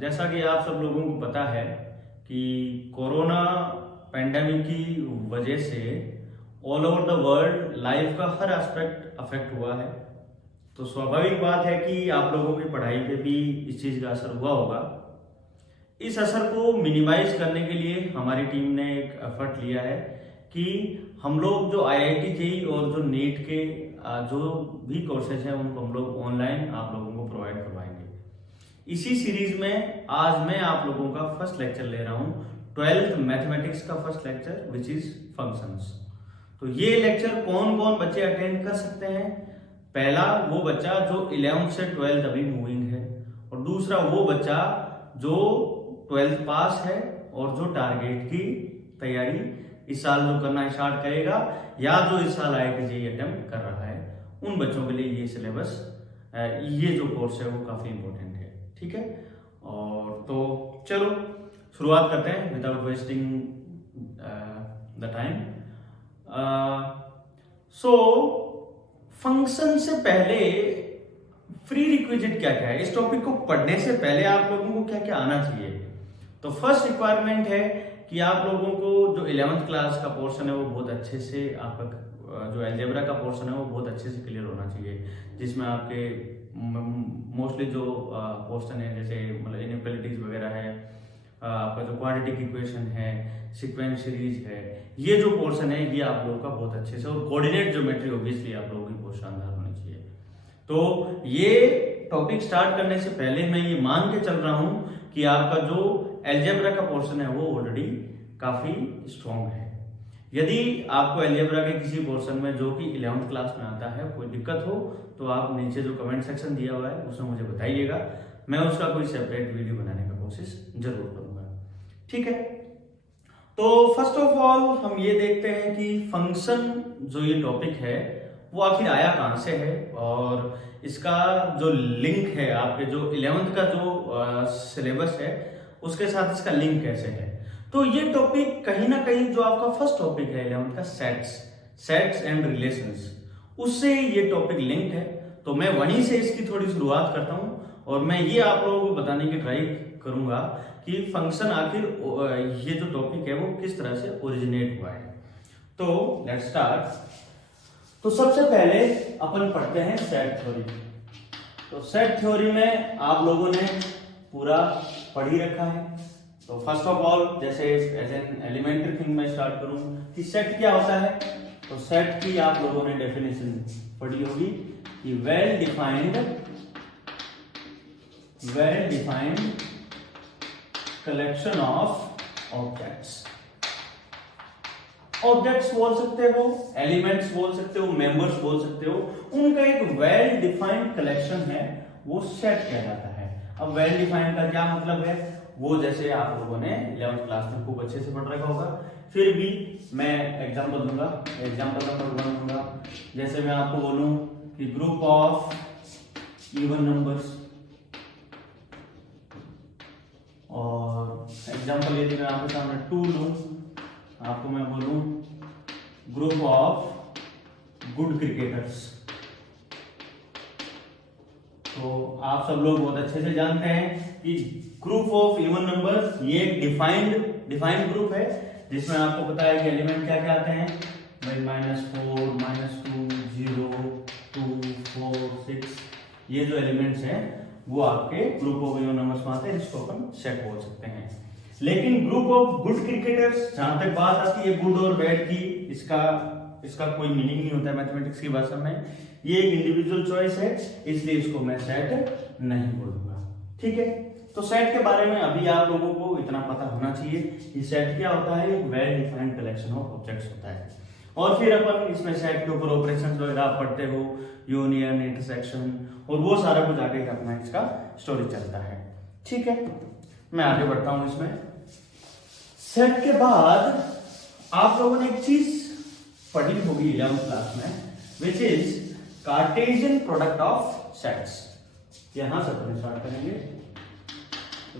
जैसा कि आप सब लोगों को पता है कि कोरोना पेंडेमिक की वजह से all over the world life का हर एस्पेक्ट अफेक्ट हुआ है। तो स्वाभाविक बात है कि आप लोगों की पढ़ाई पे भी इस चीज़ का असर हुआ होगा। इस असर को मिनिमाइज करने के लिए हमारी टीम ने एक एफर्ट लिया है कि हम लोग जो IIT जेईई और जो नीट के जो भी कोर्सेज हैं उनको हम लोग ऑनलाइन आप लोगों को प्रोवाइड करवाएंगे। इसी सीरीज में आज मैं आप लोगों का फर्स्ट लेक्चर ले रहा हूँ, 12th मैथमेटिक्स का first lecture which is functions. तो ये लेक्चर कौन कौन बच्चे अटेंड कर सकते हैं? पहला वो बच्चा जो 11th से 12th अभी मूविंग है, और दूसरा वो बच्चा जो 12th पास है और जो टारगेट की तैयारी इस साल जो करना स्टार्ट करेगा या जो इस साल IIT जेईई अटेम्प्ट कर रहा है, उन बच्चों के लिए ये सिलेबस, ये जो कोर्स है वो काफी इंपॉर्टेंट है। ठीक है, और तो चलो शुरुआत करते हैं without wasting the time. So function से पहले फ्री रिक्विजिट क्या क्या है, इस टॉपिक को पढ़ने से पहले आप लोगों को क्या क्या आना चाहिए। तो फर्स्ट रिक्वायरमेंट है कि आप लोगों को जो 11th क्लास का पोर्शन है वो बहुत अच्छे से, आपका जो अलजेब्रा का पोर्शन है वो बहुत अच्छे से क्लियर होना चाहिए, जिसमें आपके मोस्टली जो पोर्शन है जैसे मतलब इनइक्वालिटीज वगैरह है, आपका जो क्वाड्रेटिक इक्वेशन है, सीक्वेंस सीरीज है, ये जो पोर्शन है ये आप लोगों का बहुत अच्छे से, और कोऑर्डिनेट ज्योमेट्री ऑब्वियसली आप लोगों की बहुत शानदार होनी चाहिए। तो ये टॉपिक स्टार्ट करने से पहले मैं ये मान के चल रहा हूं कि आपका जो अलजेब्रा का पोर्शन है वो ऑलरेडी काफी स्ट्रॉन्ग है। यदि आपको अलजेब्रा के किसी पोर्शन में जो कि 11th क्लास में आता है कोई दिक्कत हो तो आप नीचे जो कमेंट सेक्शन दिया हुआ है उसमें मुझे बताइएगा, मैं उसका कोई सेपरेट वीडियो बनाने का कोशिश जरूर करूंगा। ठीक है, तो फर्स्ट ऑफ ऑल हम ये देखते हैं कि फंक्शन जो ये टॉपिक है वो आखिर आया कहां से है, और इसका जो लिंक है आपके जो 11th का जो सिलेबस है उसके साथ इसका लिंक कैसे है। तो ये टॉपिक कहीं ना कहीं जो आपका फर्स्ट टॉपिक है 11th का सेट्स एंड रिलेशंस, उससे ये टॉपिक लिंक्ड है। तो मैं वहीं से इसकी थोड़ी शुरुआत करता हूं और मैं ये आप लोगों को बताने की ट्राई करूंगा कि फंक्शन आखिर ये जो टॉपिक है वो किस तरह से ओरिजिनेट हुआ है। तो लेट्स स्टार्ट। तो सबसे पहले अपन पढ़ते हैं सेट थ्योरी। तो सेट थ्योरी में आप लोगों ने पूरा पढ़ ही रखा है। तो फर्स्ट ऑफ ऑल जैसे एज एन एलिमेंट्री थिंग में स्टार्ट करूं कि सेट क्या होता है, तो सेट की आप लोगों ने डेफिनेशन पढ़ी होगी कि well defined collection of objects बोल सकते हो, एलिमेंट्स बोल सकते हो, मेंबर्स बोल सकते हो, उनका एक वेल डिफाइंड कलेक्शन है, वो सेट कहलाता है। अब वेल डिफाइंड का क्या मतलब है, वो जैसे आप लोगों ने 11th क्लास में खूब अच्छे से पढ़ रखा होगा, फिर भी मैं एग्जांपल दूंगा। एग्जांपल नंबर 1 दूंगा, जैसे मैं आपको बोलूं कि ग्रुप ऑफ इवन नंबर्स, और एग्जांपल यदि मैं आपके सामने 2 लूं, आपको मैं बोलूं ग्रुप ऑफ गुड क्रिकेटर्स, तो आप सब लोग बहुत अच्छे से जानते हैं कि ग्रुप ऑफ इवन नंबर्स ये एक डिफाइंड ग्रुप है, जिसमें आपको पता है कि एलिमेंट क्या क्या आते हैं, -4, -2, 0, 2, 4, 6, ये जो एलिमेंट्स हैं वो आपके ग्रुप ऑफ इवन नंबर्स में आते हैं, जिसको अपन सेट बोल सकते हैं। लेकिन ग्रुप ऑफ गुड क्रिकेटर्स, जहां तक बात आती है गुड और बैड की, इसका कोई मीनिंग नहीं होता है मैथमेटिक्स की भाषा में, ये एक इंडिविजुअल चॉइस है, इसलिए इसको मैं सेट नहीं बोलूंगा। ठीक है, तो सेट के बारे में अभी आप लोगों को इतना पता होना चाहिए कि सेट क्या होता है, एक well defined collection of objects होता है। और फिर अपन इसमें सेट के ऊपर ऑपरेशंस वगैरह आप पढ़ते हो, यूनियन, इंटरसेक्शन, और वो सारा कुछ आगे अपना इसका स्टोरी चलता है। ठीक है, मैं आगे बढ़ता हूं इसमें। सेट के बाद आप लोगों ने एक चीज पढ़ी होगी 11th क्लास में, which is Cartesian product of sets. यहां से अपन स्टार्ट करेंगे।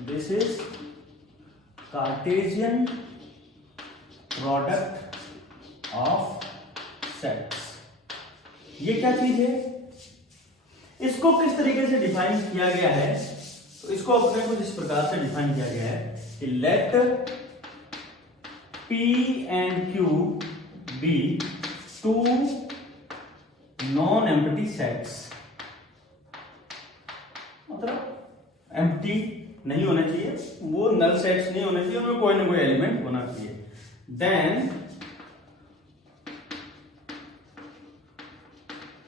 This is Cartesian product of sets. ये क्या चीज है, इसको किस तरीके से डिफाइन किया गया है, तो इसको अपने को जिस प्रकार से डिफाइन किया गया है कि let P and Q be two non-empty sets, मतलब एम्प्टी नहीं होना चाहिए, वो नल सेट्स नहीं होने चाहिए, उनमें कोई ना कोई एलिमेंट होना चाहिए। Then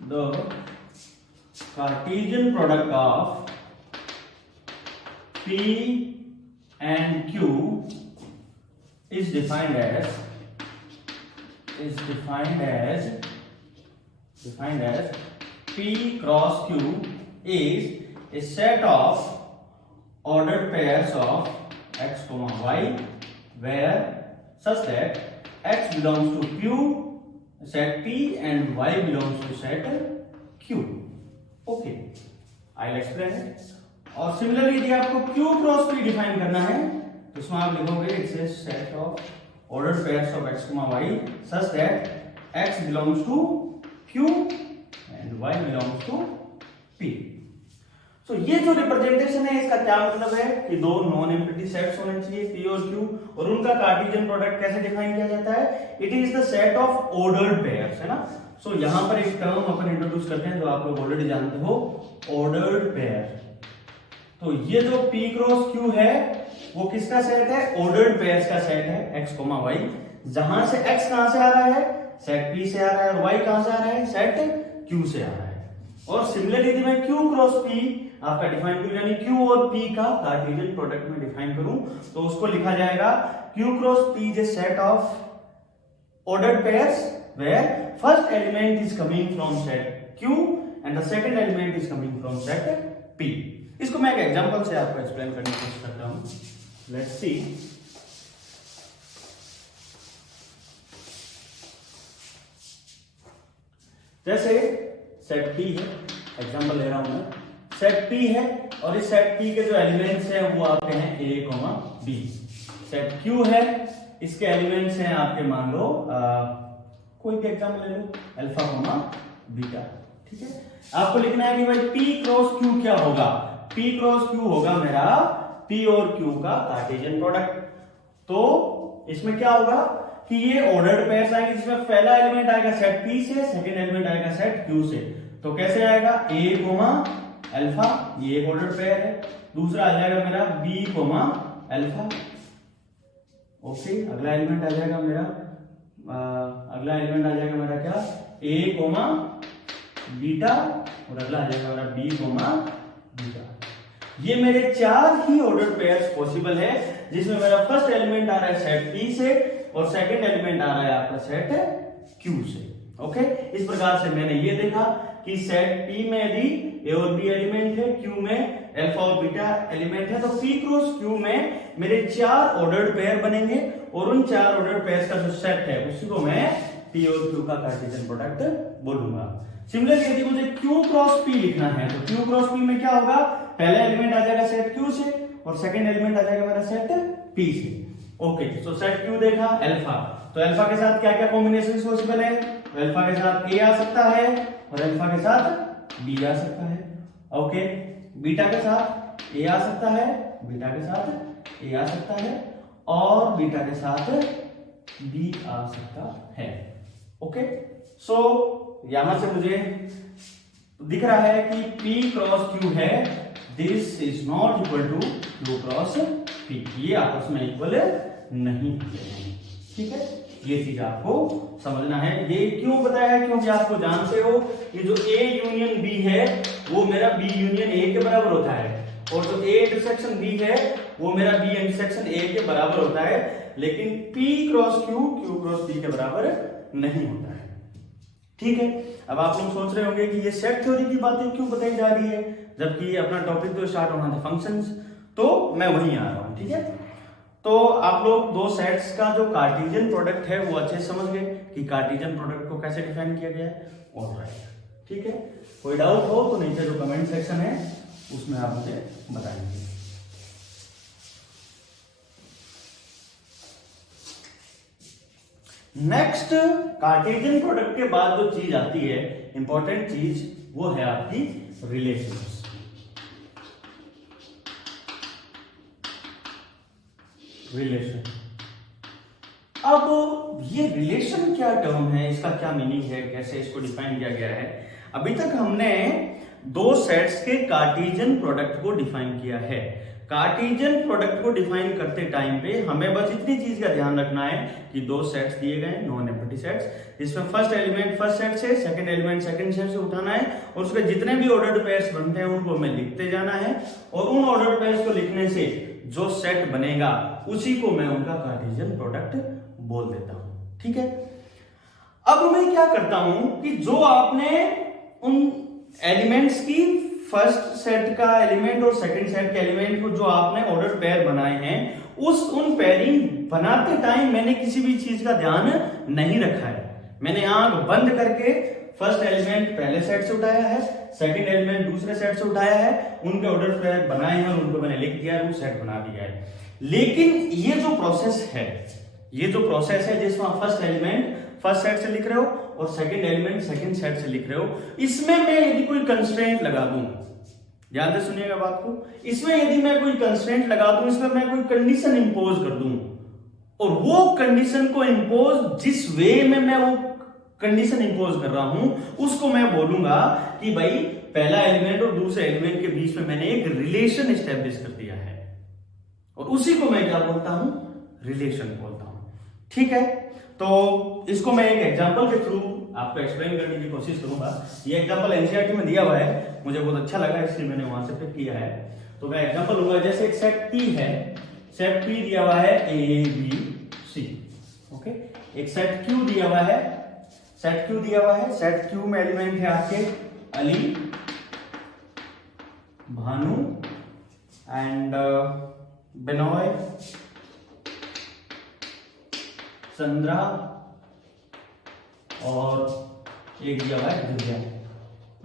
the Cartesian product of P and Q is defined as P cross Q is a set of ordered pairs of x, y where such that x belongs to Q set P and y belongs to set Q. Okay, I'll explain it. और similarly यदि आपको Q cross P define करना है तो इसमें आप लिखोगे it's a set of ordered pairs of x, y such that x belongs to Q and y belongs to P. तो ये जो रिप्रेजेंटेशन है इसका क्या मतलब है कि दो नॉन एम्प्टी सेट्स होने चाहिए P और Q, और उनका कार्टेशियन प्रोडक्ट कैसे डिफाइन किया जाता है? It is the set of ordered pairs, है ना। सो यहां पर एक टर्म अपन इंट्रोड्यूस करते हैं जो आप लोग ऑलरेडी जानते हो, ऑर्डर्ड पेयर। तो ये जो P क्रॉस Q है वो किसका सेट है? ऑर्डर्ड पेयर्स का सेट है x, y, जहां से x कहां से आ रहा है? सेट P से आ रहा है, और y कहां से आ रहा है? सेट Q से आ रहा है। और सिमिलरली यदि मैं Q क्रॉस P आपका डिफाइन करूं, यानी Q और P का कार्टेशियन प्रोडक्ट में डिफाइन करूं, तो उसको लिखा जाएगा Q cross P is a set of ordered pairs where first element is coming from set Q and the second element is coming from set P। इसको मैं एक एग्जांपल से आपको एक्सप्लेन करने की कोशिश करता हूं। लेट्स सी, जैसे सेट P है, एग्जांपल ले रहा हूं मैं, सेट P है और इस सेट P के जो एलिमेंट्स हैं वो आपके हैं A, B। सेट Q है, इसके एलिमेंट्स हैं आपके मान लो कोई भी एग्जांपल ले लो, अल्फा, बीटा, ठीक है। आपको लिखना है कि भाई P क्रॉस Q क्या होगा? P क्रॉस Q होगा मेरा P और Q का कार्टेशियन प्रोडक्ट। तो इसमें क्या होगा कि ये ऑर्डर्ड पेयर्स आएंगे, जिसमें पहला एलिमेंट आएगा सेट P से, सेकंड एलिमेंट आएगा सेट Q से। तो कैसे आएगा? A, अल्फा, ये एक ऑर्डर्ड पेयर है। दूसरा आ जाएगा मेरा B, अल्फा। ओके, अगला एलिमेंट आ जाएगा मेरा क्या? A, बीटा, और अगला आ जाएगा मेरा B, बीटा। ये मेरे चार ही ऑर्डर पेयर्स पॉसिबल है, जिसमें मेरा फर्स्ट एलिमेंट आ रहा है सेट P से और सेकंड एलिमेंट आ रहा है आपका सेट Q से। ओके, इस प्रकार से मैंने ये देखा कि सेट P में यदि A और B एलिमेंट है, Q में अल्फा और बीटा एलिमेंट है, तो P क्रॉस Q में मेरे चार ऑर्डर्ड पेयर बनेंगे, और उन चार ऑर्डर्ड पेयर्स का जो सेट है उसी को मैं P और Q का कार्टेशियन प्रोडक्ट बोलूंगा। सिमिलरली यदि मुझे Q क्रॉस P लिखना है तो Q क्रॉस P में क्या होगा? पहला एलिमेंट आ जाएगा सेट Q से और सेकंड एलिमेंट आ जाएगा मेरा सेट P से। ओके, सो सेट Q देखा अल्फा, तो अल्फा के साथ क्या क्या कॉम्बिनेशन पॉसिबल है? तो अल्फा के साथ A आ सकता है और अल्फा के साथ B आ सकता है। ओके, बीटा के साथ A आ सकता है, बीटा के साथ A आ सकता है, और बीटा के साथ B आ सकता है। ओके, सो यहां से मुझे दिख रहा है कि P क्रॉस Q है, this is not equal to Q cross P, ये आपस में इक्वल नहीं है। ठीक है, ये चीज आपको समझना है। ये क्यों बताया है? क्योंकि आपको जानते हो कि जो A यूनियन B है वो मेरा B यूनियन A के बराबर होता है, और जो A इंटरसेक्शन B है वो मेरा B इंटरसेक्शन A के बराबर होता है, लेकिन P cross Q cross P के बराबर नहीं होता है। ठीक है, अब आप लोग सोच रहे होंगे कि ये सेट थ्योरी की बातें क्यों बताई जा रही है, जबकि अपना टॉपिक तो स्टार्ट होना था फंक्शंस, तो मैं वहीं आ रहा हूं। ठीक है, तो आप लोग दो सेट्स का जो कार्टेशियन प्रोडक्ट है वो अच्छे से समझ गए कि कार्टेशियन प्रोडक्ट को कैसे डिफाइन किया गया है। ऑलराइट, ठीक है, कोई डाउट हो तो नीचे जो कमेंट सेक्शन है उसमें आप मुझे बताएंगे। नेक्स्ट, कार्टेशियन प्रोडक्ट के बाद जो चीज आती है, इंपॉर्टेंट चीज, वो है आपकी रिलेशंस। रिलेशन। अब ये रिलेशन क्या टर्म है, इसका क्या मीनिंग है, कैसे इसको डिफाइन किया गया है? अभी तक हमने दो सेट्स के कार्टेशियन प्रोडक्ट को डिफाइन किया है। कार्टेशियन प्रोडक्ट को डिफाइन करते टाइम पे हमें बस इतनी चीज का ध्यान रखना है कि दो सेट्स दिए गए नॉन एम्प्टी सेट्स, जिसमें फर्स्ट एलिमेंट फर्स्ट सेट से, सेकंड एलिमेंट सेकंड सेट से उठाना है और उसके जितने भी ऑर्डर्ड पेयर्स बनते हैं उनको हमें लिखते जाना है और उन ऑर्डर्ड पेयर्स को लिखने से जो सेट बनेगा उसी को मैं उनका कार्टेशियन प्रोडक्ट बोल देता हूं। ठीक है, अब मैं क्या करता हूं कि जो आपने उन एलिमेंट्स की फर्स्ट सेट का एलिमेंट और सेकंड सेट के एलिमेंट को जो आपने ऑर्डर पेयर बनाए हैं उन पेयरिंग बनाते टाइम मैंने किसी भी चीज का ध्यान नहीं रखा है। मैंने आंख बंद करके फर्स्ट एलिमेंट पहले सेट से उठाया है, सेकंड एलिमेंट दूसरे सेट से उठाया है, उनके ऑर्डर पेयर बनाए हैं और उनको मैंने लिख दिया है, वो सेट बना दिया है। लेकिन ये जो प्रोसेस है जिसमें फर्स्ट एलिमेंट फर्स्ट सेट से लिख रहे हो और सेकंड एलिमेंट सेकंड सेट से लिख रहे हो, इसमें मैं यदि कोई कंस्ट्रेंट लगा दूं, ध्यान से सुनिएगा बात को, इसमें यदि मैं कोई कंस्ट्रेंट लगा दूं, इसमें मैं कोई कंडीशन इंपोज कर दूं और वो कंडीशन को इंपोज जिस वे में मैं वो कंडीशन इंपोज कर रहा हूं उसको मैं बोलूंगा कि भाई पहला एलिमेंट और दूसरे एलिमेंट के बीच में मैंने एक रिलेशन एस्टेब्लिश कर दिया है और उसी को मैं क्या बोलता हूं, रिलेशन बोलता हूं। ठीक है, तो इसको मैं एक एग्जांपल के थ्रू आपको एक्सप्लेन करने की कोशिश करूंगा। ये एग्जांपल एनसीईआरटी में दिया हुआ है, मुझे बहुत अच्छा लगा इसलिए मैंने वहां से पिक किया है। तो मैं एग्जांपल लूंगा, जैसे एक सेट P है, सेट P दिया हुआ है A B C, ओके। एक सेट Q दिया हुआ है, सेट Q दिया हुआ है, सेट Q में एलिमेंट है आपके अली, भानु एंड बिनॉय, चंद्रा और एक दिया हुआ है दिव्या।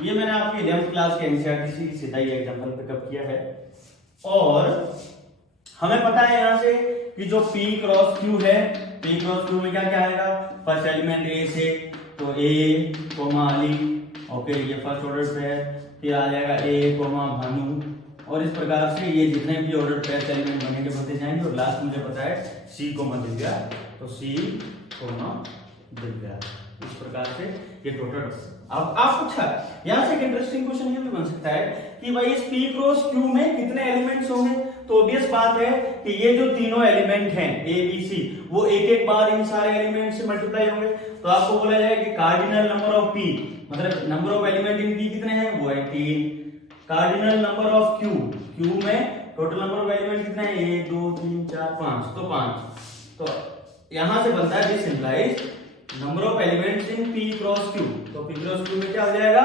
ये मैंने आपकी 11th क्लास के एनसीईआरटी से सीधा ही एग्जांपल पिकअप किया है और हमें पता है यहां से कि जो P क्रॉस Q है, P क्रॉस Q में क्या क्या आएगा, फर्स्ट एलिमेंट A से तो A कोमा अली, ओके, ये फर्स्ट ऑर्डर पे है, फिर आ जाएगा A कोमा भानु और इस प्रकार से ये जितने भी ऑर्डर पेयर एलिमेंट बनेंगे बनते जाएंगे और लास्ट मुझे पता है C कोमा दिव्या, तो C कोमा दिव्या, इस प्रकार से ये टोटल। अब आप पूछा यहां से एक इंटरेस्टिंग क्वेश्चन ये भी बन सकता है कि भाई इस P क्रॉस Q में कितने एलिमेंट्स होंगे, तो ऑब्वियस बात है कि ये जो तीनों एलिमेंट हैं A B C वो एक एक बार इन सारे एलिमेंट से मल्टीप्लाई होंगे। तो आपको बोला जाएगा कि कार्डिनल नंबर ऑफ P, मतलब number of element in P कितने हैं, वो है 3। कार्डिनल नंबर ऑफ Q में टोटल नंबर ऑफ एलिमेंट कितने हैं, 1 2 3 4 5, तो 5। तो यहां से बनता है this implies number of elements in P cross Q, तो P क्रॉस Q में क्या हो जाएगा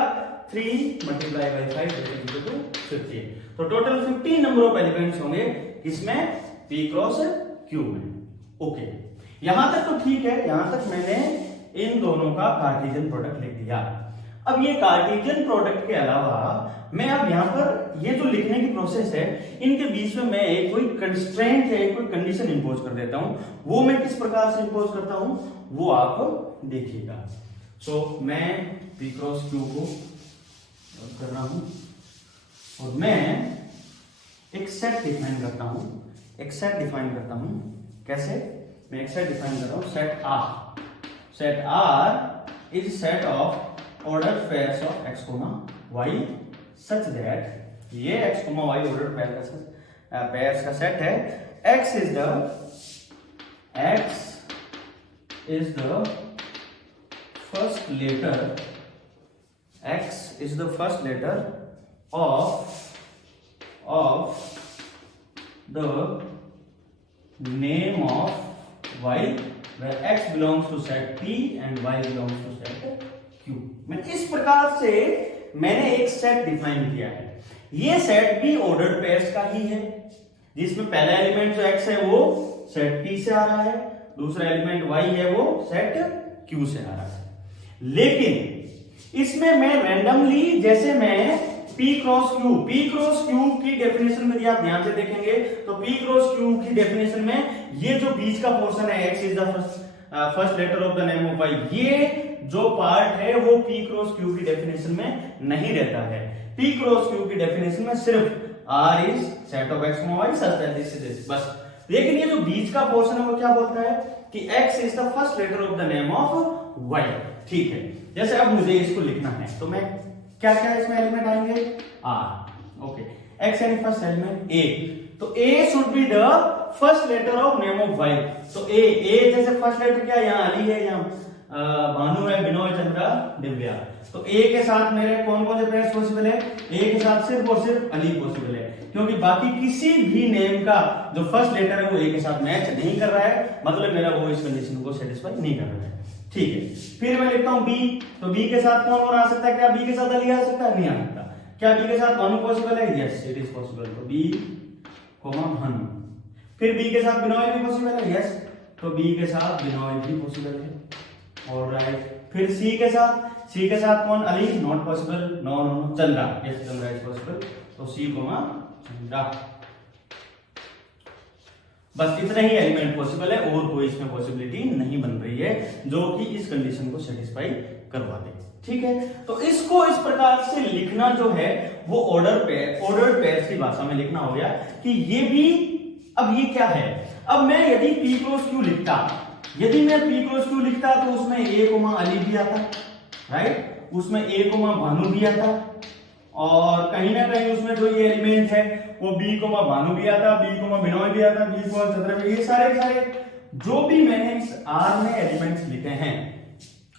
3 मल्टीप्लाई बाई 5 इक्वल टू 15। तो टोटल 15 नंबर ऑफ एलिमेंट्स होंगे इसमें P क्रॉस Q में। ओके, यहां तक तो ठीक है, यहां तक मैंने इन दोनों का कार्टेशियन प्रोडक्ट लिख दिया। अब ये कार्टेशियन प्रोडक्ट के अलावा मैं अब यहां पर ये जो लिखने की प्रोसेस है इनके बीच में मैं एक कोई कंस्ट्रेंट है, कोई कंडीशन इंपोज कर देता हूं। वो मैं किस प्रकार से इंपोज करता हूं वो आप देखिएगा। सो मैं P क्रॉस Q को कर रहा हूं और मैं एक सेट डिफाइन करता हूं, एक सेट डिफाइन करता हूं। कैसे? मैं एक सेट डिफाइन कर रहा हूं, set R। Set R is set of order pairs of x, y such that ये x, y ऑर्डर पेयर्स का सेट है। x is the first letter of the name of y, where x belongs to set P and y belongs to set Q। मैं इस प्रकार से मैंने एक set define किया है। ये सेट भी ऑर्डर्ड पेयर्स का ही है, जिसमें पहला एलिमेंट जो x है वो सेट P से आ रहा है, दूसरा एलिमेंट y है वो सेट Q से आ रहा है। लेकिन इसमें मैं रैंडमली, जैसे मैं P क्रॉस Q की डेफिनेशन में यदि आप ध्यान से देखेंगे तो P क्रॉस Q की डेफिनेशन में ये जो बीच का पोर्शन है x is the first letter of the name of y, ये जो पार्ट है वो P क्रॉस Q की डेफिनेशन में नहीं रहता है। P क्रॉस Q की डेफिनेशन में सिर्फ R is set of x, y such that this is this, बस लेकिन ये जो बीच का पोर्शन है वो क्या बोलता है कि x is the first letter of the name of y। ठीक है, जैसे अब मुझे इसको लिखना है तो मैं क्या क्या इसमें एलिमेंट आएंगे, r। ओके, x यानी फर्स्ट एलिमेंट a, तो a should be the first letter of name of y। तो a जैसे फर्स्ट लेटर क्या, यहाँ अली है, यहाँ भानु है, बिनोय, चंद्रा, दिव्या। तो ए के साथ मेरे कौन कौन से पेयर्स पॉसिबल है, ए के साथ सिर्फ और सिर्फ अली पॉसिबल है, क्योंकि बाकी किसी भी नेम का जो फर्स्ट लेटर है वो ए के साथ मैच नहीं कर रहा है, मतलब मेरा वो इस कंडीशन को सेटिस्फाई नहीं कर रहा है। ठीक है, फिर मैं लिखता हूं बी, तो बी के साथ कौन कौन आ सकता है, क्या बी के साथ अली आ सकता है, नहीं आ सकता। क्या बी के साथ भानु पॉसिबल है, यस इट इज पॉसिबल, तो बी कोमा भानु। फिर बी के साथ बिनोय भी पॉसिबल है, यस, तो बी के साथ बिनोय भी पॉसिबल है। ऑलराइट, फिर सी के साथ कौन, Ali, not possible, no no no, Chandra, yes Chandra is possible, तो सी कोमा चंद्रा। बस इतना ही एलिमेंट पॉसिबल है, और कोई इसमें पॉसिबिलिटी नहीं बन रही है जो कि इस कंडीशन को सेटिस्फाई करवा दे। ठीक है, तो इसको इस प्रकार से लिखना जो है वो ऑर्डर्ड पेयर्स की भाषा में लिखना हो गया कि ये भी, अब ये क्या है, अब मैं यदि p क्रॉस q लिखता, यदि मैं p क्रॉस q लिखता तो उसमें a कोमा अली भी आता, राइट, उसमें a कोमा भानु भी आता, और कहीं ना कहीं उसमें जो ये एलिमेंट है वो b कोमा भानु भी आता, b कोमा बिनोय भी आता, b कोमा चंद्र भी, ये सारे जो भी मैंने इस r में एलिमेंट्स लिखे हैं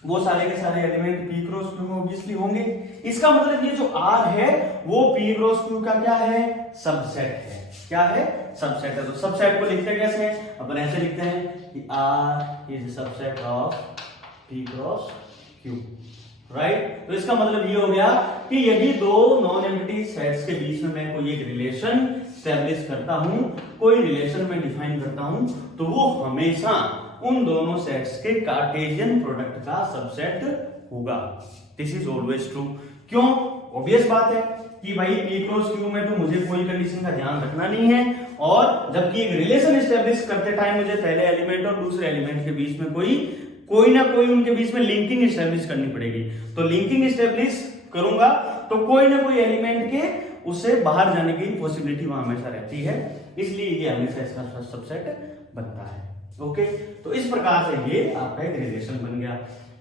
वो सारे के सारे एलिमेंट p क्रॉस q में ऑब्वियसली होंगे। इसका मतलब ये जो r है वो p क्रॉस q का क्या है, सबसेट है। क्या है, सबसेट है। तो सबसेट को लिखते कैसे हैं, अपन ऐसे लिखते हैं कि r is subset of p cross q, right. तो इसका मतलब ये हो गया कि यदि दो नॉन एम्प्टी सेट्स के बीच में मैं कोई एक रिलेशन स्टैब्लिश करता हूं, कोई रिलेशन में डिफाइन करता हूं, तो वो हमेशा उन दोनों सेट्स के कार्टेशियन प्रोडक्ट का सबसेट होगा। This is always true. क्यों, ऑब्वियस बात है कि भाई p क्रॉस q में तो मुझे कोई कंडीशन का ध्यान रखना नहीं है, और जबकि एक रिलेशन स्टैब्लिश करते टाइम मुझे पहले एलिमेंट और दूसरे एलिमेंट के बीच में कोई ना कोई उनके बीच में लिंकिंग स्टैब्लिश करनी पड़ेगी। तो लिंकिंग स्टैब्लिश करूंगा तो कोई ना कोई एलिमेंट के उससे बाहर जाने की पॉसिबिलिटी वहां हमेशा रहती है, इसलिए ये हमेशा इसका सबसेट बनता है। ओके, तो इस प्रकार से ये आपका एक रिलेशन बन गया।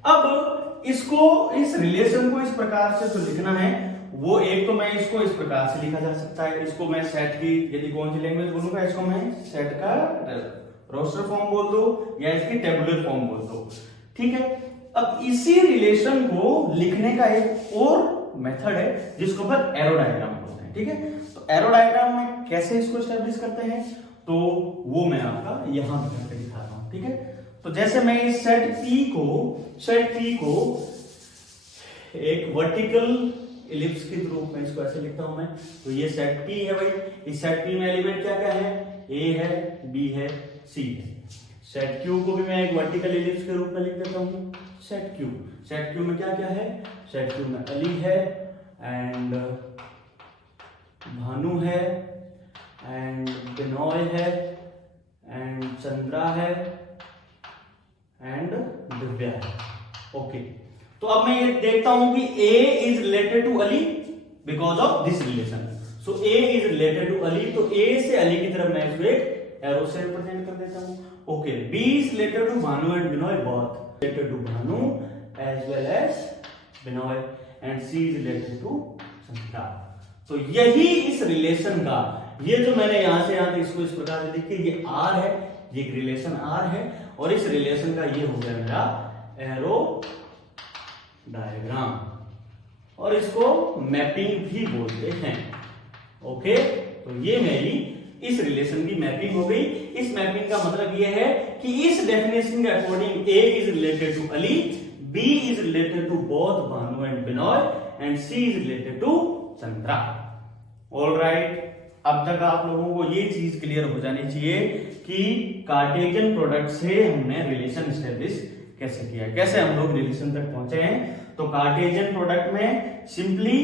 अब इसको, इस रिलेशन को इस प्रकार से तो लिखना है, वो एक तो मैं इसको इस प्रकार से लिखा जा सकता है, इसको मैं सेट की यदि कौन सी लैंग्वेज बोलूंगा, इसको मैं सेट का रोस्टर फॉर्म बोल दो या इसकी टेबुलर फॉर्म बोल दो। ठीक है, अब इसी रिलेशन को लिखने का एक और मेथड है जिसको अपन एरो डायग्राम बोलते हैं। ठीक है, तो एरो डायग्राम में कैसे इसको एस्टेब्लिश करते हैं तो वो मैं आपका यहां करके दिखाता हूं। ठीक है, तो जैसे मैं इस सेट P को एक वर्टिकल इलिप्स के रूप में इसको ऐसे लिखता हूं मैं, तो ये सेट P है भाई। इस सेट P में एलिमेंट क्या क्या है, A है, B है, C है। सेट Q को भी मैं एक वर्टिकल इलिप्स के रूप में लिख देता हूं, सेट Q में क्या क्या है, सेट Q में अली है एंड भानु है एंड बिनोय है एंड चंद्रा है एंड दिव्या है। ओके, तो अब मैं ये देखता हूं कि A is related to Ali because of this relation. So A is related to Ali, तो A से अली की तरफ मैं इसको एक एरो से रिप्रेजेंट कर देता हूं। Okay, B is related to Bhanu and Binoy, both related to Bhanu as well as Binoy, and C is related to Chandra. तो यही इस रिलेशन का, ये जो मैंने यहां से यहां तक इसको इस प्रकार से लिख के, ये R है, ये एक रिलेशन R है, और इस रिलेशन का ये हो गया मेरा एरो डायग्राम, और इसको मैपिंग भी बोलते हैं। ओके, तो ये मेरी इस रिलेशन की मैपिंग हो गई। इस मैपिंग का मतलब ये है कि इस डेफिनेशन के according A is related to Ali, B is related to both Bhanu and Binoy, and C is related to Chandra. Alright, अब तक आप लोगों को ये चीज क्लियर हो जानी चाहिए कि कार्टेशियन प्रोडक्ट से हमने रिलेशन एस्टेब्लिश कैसे किया, कैसे हम लोग रिलेशन तक पहुंचे हैं। तो कार्टेशियन प्रोडक्ट में सिंपली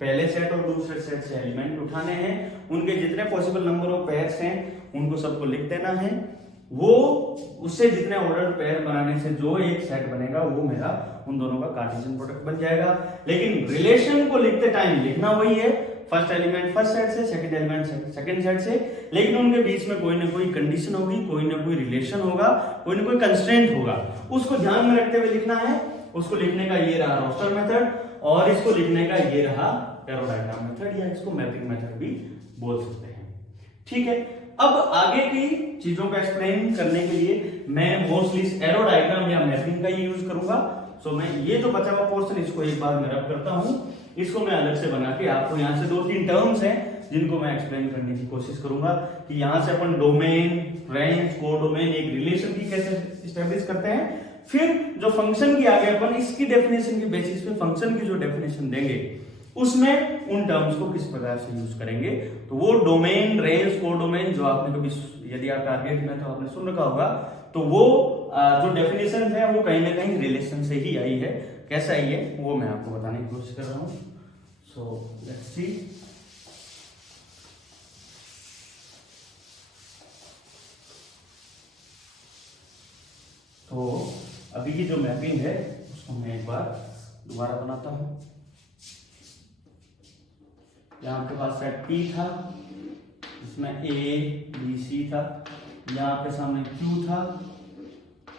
पहले सेट और दूसरे सेट से एलिमेंट उठाने हैं, उनके जितने पॉसिबल नंबर ऑफ पेयर्स हैं उनको सबको लिख देना है, वो उससे जितने ऑर्डर पेयर बनाने से जो एक सेट बनेगा वो मेरा उन दोनों का कार्टेशियन प्रोडक्ट बन जाएगा। लेकिन रिलेशन को लिखते टाइम लिखना वही है, फर्स्ट एलिमेंट फर्स्ट सेट से, सेकंड एलिमेंट सेकंड सेट से, लेकिन उनके बीच में कोई ना कोई कंडीशन होगी, कोई ना कोई रिलेशन होगा, कोई ना कोई कंस्ट्रेंट होगा, उसको ध्यान में रखते हुए लिखना है। उसको लिखने का ये रहा रोस्टर मेथड, और इसको लिखने का ये रहा एरो डायग्राम मेथड, या इसको मैपिंग मेथड भी बोल सकते हैं। ठीक है, अब आगे की चीजों को एक्सप्लेन करने के लिए मैं मोस्टली एरो डायग्राम या मैपिंग का ही यूज करूंगा। सो मैं ये जो बचा हुआ पोर्शन इसको एक बार मैं रब करता हूं, इसको मैं अलग से बना के आपको यहाँ से 2-3 टर्म्स हैं जिनको मैं एक्सप्लेन करने की कोशिश करूंगा कि यहाँ से अपन डोमेन, रेंज, कोडोमेन, एक रिलेशन की कैसे स्टैब्लिश करते हैं। फिर जो फंक्शन की आगे अपन इसकी डेफिनेशन के बेसिस पे फंक्शन की जो डेफिनेशन देंगे उसमें उन टर्म्स को किस प्रकार से यूज करेंगे। तो वो डोमेन, रेंज, कोडोमेन जो आपने कभी, यदि आप टारगेट में तो आपने सुन रखा होगा, तो वो जो डेफिनेशन है वो कहीं ना कहीं रिलेशन से ही आई है। कैसे आई है वो मैं आपको बताने की कोशिश कर रहा हूं। So let's see. तो अभी की जो मैपिंग है उसको मैं एक बार दोबारा बनाता हूं। यहाँ आपके पास सेट P था, इसमें A, B, C था। यहाँ आपके सामने Q था,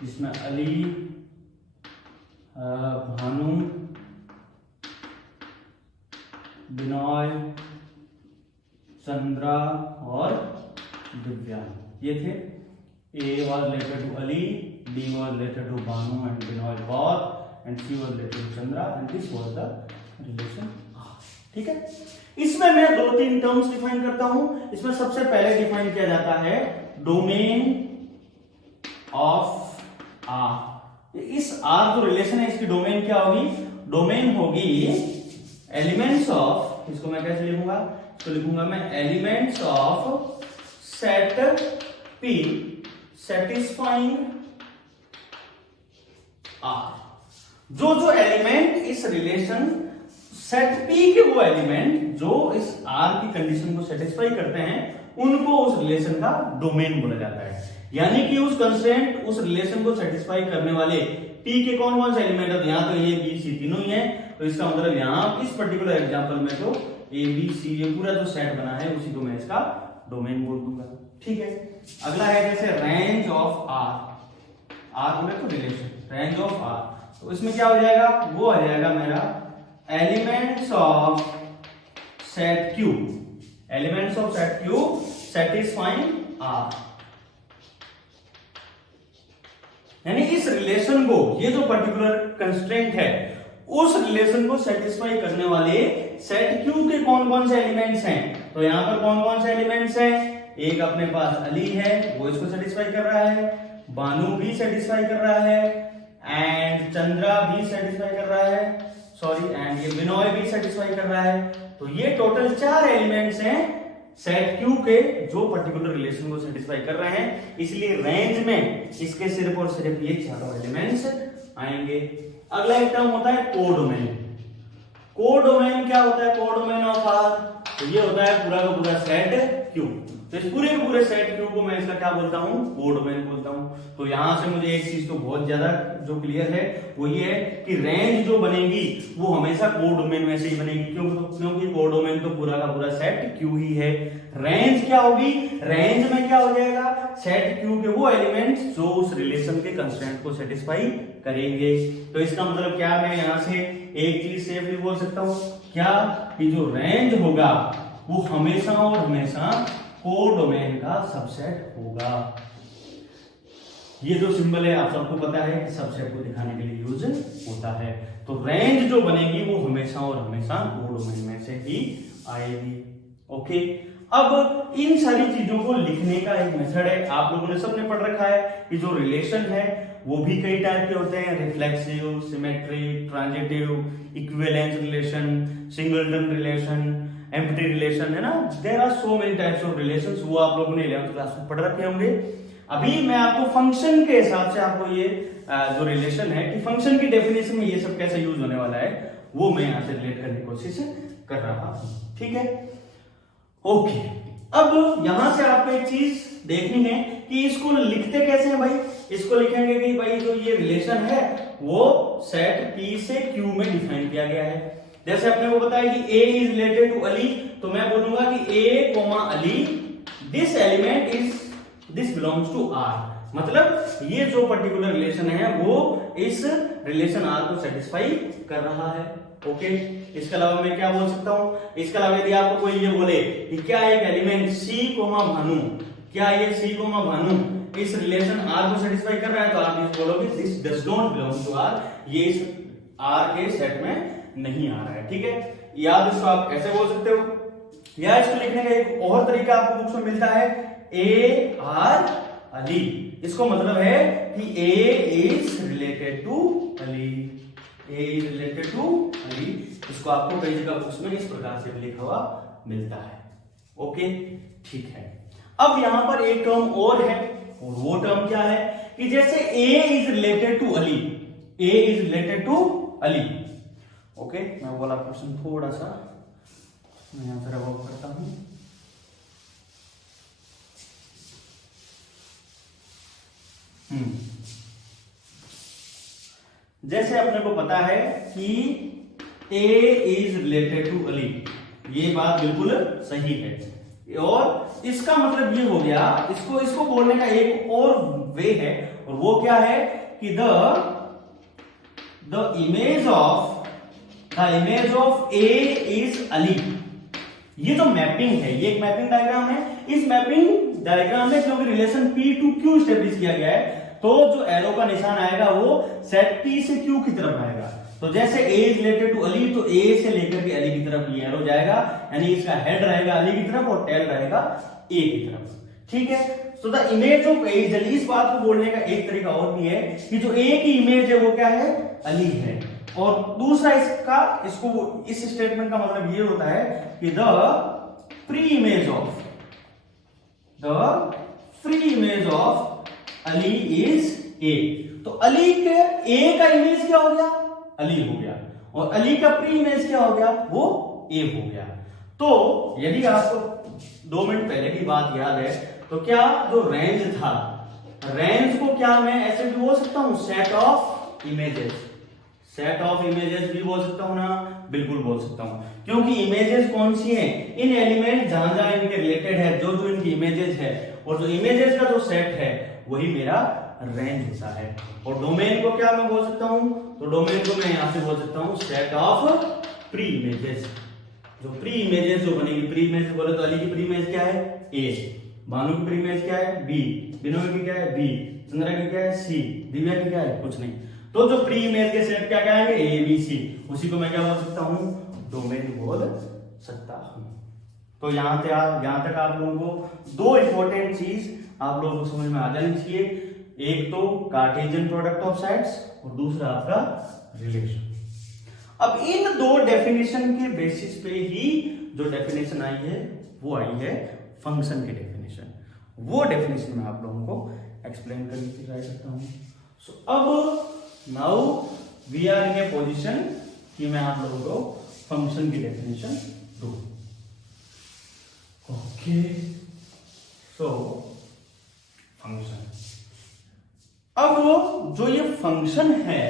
जिसमें अली, भानु, बिनॉय, चंद्रा और दिव्या, ये थे। A was related to Ali, B was related to Banu and Binoy both, and C was related to Chandra, and this was the relation R. ठीक है, इसमें मैं 2-3 टर्म्स डिफाइन करता हूं। इसमें सबसे पहले डिफाइन किया जाता है डोमेन ऑफ R। इस R जो रिलेशन है इसकी डोमेन क्या होगी? डोमेन होगी एलिमेंट्स ऑफ, इसको मैं कैसे लिखूंगा? इसको लिखूंगा मैं elements of set P satisfying R। जो जो एलिमेंट इस रिलेशन सेट P के, वो एलिमेंट जो इस R की कंडीशन को सेटिस्फाई करते हैं उनको उस रिलेशन का डोमेन बोला जाता है। यानी कि उस कंस्ट्रेंट, उस रिलेशन को सेटिस्फाई करने वाले P के कौन कौन से एलिमेंट है? तो यहाँ तो A, B, C तीनों ही है। तो इसका मतलब यहाँ इस पर्टिकुलर एग्जांपल में तो A, B, C ये पूरा जो सेट बना है उसी को मैं इसका डोमेन बोल दूंगा। ठीक है, अगला है जैसे रेंज ऑफ R। R बोले तो रिलेशन, रेंज ऑफ R। तो इसमें क्या हो जाएगा? वो आ जाएगा मेरा elements of set Q, elements of set Q satisfying R। यानी इस रिलेशन को, ये जो पर्टिकुलर कंस्ट्रेंट है, उस रिलेशन को सेटिस्फाई करने वाले सेट Q के कौन कौन से एलिमेंट्स हैं? तो यहां पर कौन कौन से एलिमेंट्स हैं? एक अपने पास अली है, वो इसको सेटिस्फाई कर रहा है, बानू भी सेटिस्फाई कर रहा है, एंड चंद्रा भी सेटिस्फाई कर रहा है, एंड ये बिनॉय भी सेटिस्फाई कर रहा है। तो ये टोटल 4 एलिमेंट्स हैं सेट Q के जो पर्टिकुलर रिलेशन को सेटिस्फाई कर रहे हैं। इसलिए रेंज में इसके सिर्फ और सिर्फ ये 4 एलिमेंट्स आएंगे। अगला एक टर्म होता है कोडोमेन। कोडोमेन क्या होता है? कोडोमेन ऑफ R, तो ये होता है पूरा का पूरा सेट Q। तो इस पूरे के पूरे सेट Q को मैं इसका क्या बोलता हूं? कोडोमेन बोलता हूं। तो यहां से मुझे एक चीज तो बहुत ज्यादा जो क्लियर है वो ये है कि रेंज जो बनेगी वो हमेशा कोडोमेन में से ही बनेगी। क्योंकि कोडोमेन तो पूरा का पूरा सेट Q ही है। रेंज क्या होगी? रेंज में क्या हो जाएगा? सेट Q के वो एलिमेंट्स जो उस रिलेशन के कंस्ट्रेंट को सेटिस्फाई करेंगे। तो इसका मतलब क्या, मैं यहां से एक चीज सेफली बोल सकता हूं क्या, कि जो रेंज होगा वो हमेशा और हमेशा कोडोमेन का सबसेट होगा। ये जो सिंबल है आप सबको पता है कि सबसेट को दिखाने के लिए यूज होता है। तो रेंज जो बनेगी वो हमेशा और हमेशा कोडोमेन में से ही आएगी। ओके, अब इन सारी चीजों को लिखने का एक मेथड है, आप लोगों ने सबने पढ़ रखा है कि जो रिलेशन है वो भी कई टाइप के होते हैं, reflexive, symmetric, transitive, equivalence relation, singleton relation, empty relation, है ना। There are so many types of relations, वो आप लोगों ने 11th क्लास में पढ़ रखे होंगे। अभी मैं आपको फंक्शन के हिसाब से आपको ये जो रिलेशन है कि फंक्शन की डेफिनेशन में ये सब कैसे यूज होने वाला है वो मैं यहां से रिलेट करने की कोशिश कर रहा हूं। ठीक है, ओके। अब यहां से आपको एक चीज देखनी है कि इसको लिखते कैसे हैं भाई। इसको लिखेंगे कि भाई जो ये रिलेशन है वो सेट P से Q में डिफाइन किया गया है। जैसे अपने को पता है कि A is related to Ali, तो मैं बोलूंगा कि A comma Ali, this element is, this belongs to R. मतलब ये जो पर्टिकुलर रिलेशन है वो इस रिलेशन आर को सेटिस्फाई कर रहा है। ओके, इसके अलावा मैं क्या बोल सकता हूं, इसके अलावा यदि आपको कोई ये बोले कि क्या एक एलिमेंट सी कोमा भानु, क्या ये सी कोमा भानु इस रिलेशन आर को सेटिस्फाई कर रहा है, तो आप ये बोलोगे this does not belong to R, ये इस आर के सेट में नहीं आ रहा है। ठीक है, या इसको आप ऐसे बोल सकते हो, या इसको लिखने का एक और तरीका आपको बुक्स में मिलता है, ए आर अली। इसको मतलब है कि A is related to Ali, A is related to Ali. इसको आपको कई जगह बुक्स में इस प्रकार से भी लिखा हुआ मिलता है। ओके, ठीक है। अब यहां पर एक टर्म और है, और वो टर्म क्या है कि जैसे A is related to Ali, A is related to Ali. Okay, मैं बोला क्वेश्चन थोड़ा सा मैं यहां से रिवॉल्व करता हूं। जैसे अपने को पता है कि A is related to Ali, ये बात बिल्कुल सही है, और इसका मतलब ये हो गया, इसको बोलने का एक और वे है, और वो क्या है कि the image of A is Ali. ये जो मैपिंग है, ये एक मैपिंग डायग्राम है। इस मैपिंग डायग्राम में क्योंकि relation P to Q establish किया गया है, तो जो एरो का निशान आएगा वो सेट P से Q की तरफ आएगा। तो जैसे A is related to Ali, तो A से लेकर के अली की तरफ ये एरो जाएगा, यानी इसका हेड रहेगा अली की तरफ और टेल रहेगा A की तरफ। ठीक है, तो the image of A is Ali, इस बात को बोलने का एक तरीका और भी है कि जो A की इमेज है वो क्या है, अली है। और दूसरा इसको इस स्टेटमेंट का मतलब ये होता है कि the free image of Ali is a. तो अली के ए का इमेज क्या हो गया, अली हो गया, और अली का प्री इमेज क्या हो गया, वो ए हो गया। तो यदि आपको 2 मिनट पहले की बात याद है, तो क्या जो रेंज था, रेंज को क्या मैं ऐसे भी बोल सकता हूं, set of images, set of images भी बोल सकता हूं ना, बिल्कुल बोल सकता हूं, क्योंकि इमेजेस कौन सी हैं, इन एलिमेंट जहां जहां इनके रिलेटेड है, जो जो इनकी इमेजेस है, और जो इमेजेस का जो सेट है वही मेरा रेंज होता है। और डोमेन को क्या मैं बोल सकता हूं, तो डोमेन को मैं यहां से बोल सकता हूं सेट ऑफ प्री इमेजेस। जो प्री इमेजेस जो बनेगी, प्री इमेज बोले तो अली की प्री इमेज क्या है, ए, भानु की प्री इमेज क्या है, बी, बिनोय की क्या है, बी, चंद्रा की क्या है, सी, दिव्या की क्या है, कुछ नहीं। तो जो प्री इमेज के सेट क्या कहेंगे, ए बी सी, उसी को मैं क्या बोल सकता हूं, डोमेन बोल सकता हूं। तो यहां तक आप लोगों को 2 इंपॉर्टेंट चीज आप लोगों को समझ में आ जानी चाहिए, एक तो कार्टेशियन प्रोडक्ट ऑफ सेट्स और दूसरा आपका रिलेशन। अब इन 2 डेफिनेशन के बेसिस पे ही जो डेफिनेशन आई है वो आई है फंक्शन की डेफिनेशन। वो डेफिनेशन मैं आप लोगों को एक्सप्लेन करने की ट्राई करता हूं। सो अब now we are in a position कि मैं आप लोगों को फंक्शन की डेफिनेशन दूं। ओके, सो फंक्शन, अब जो ये फंक्शन है,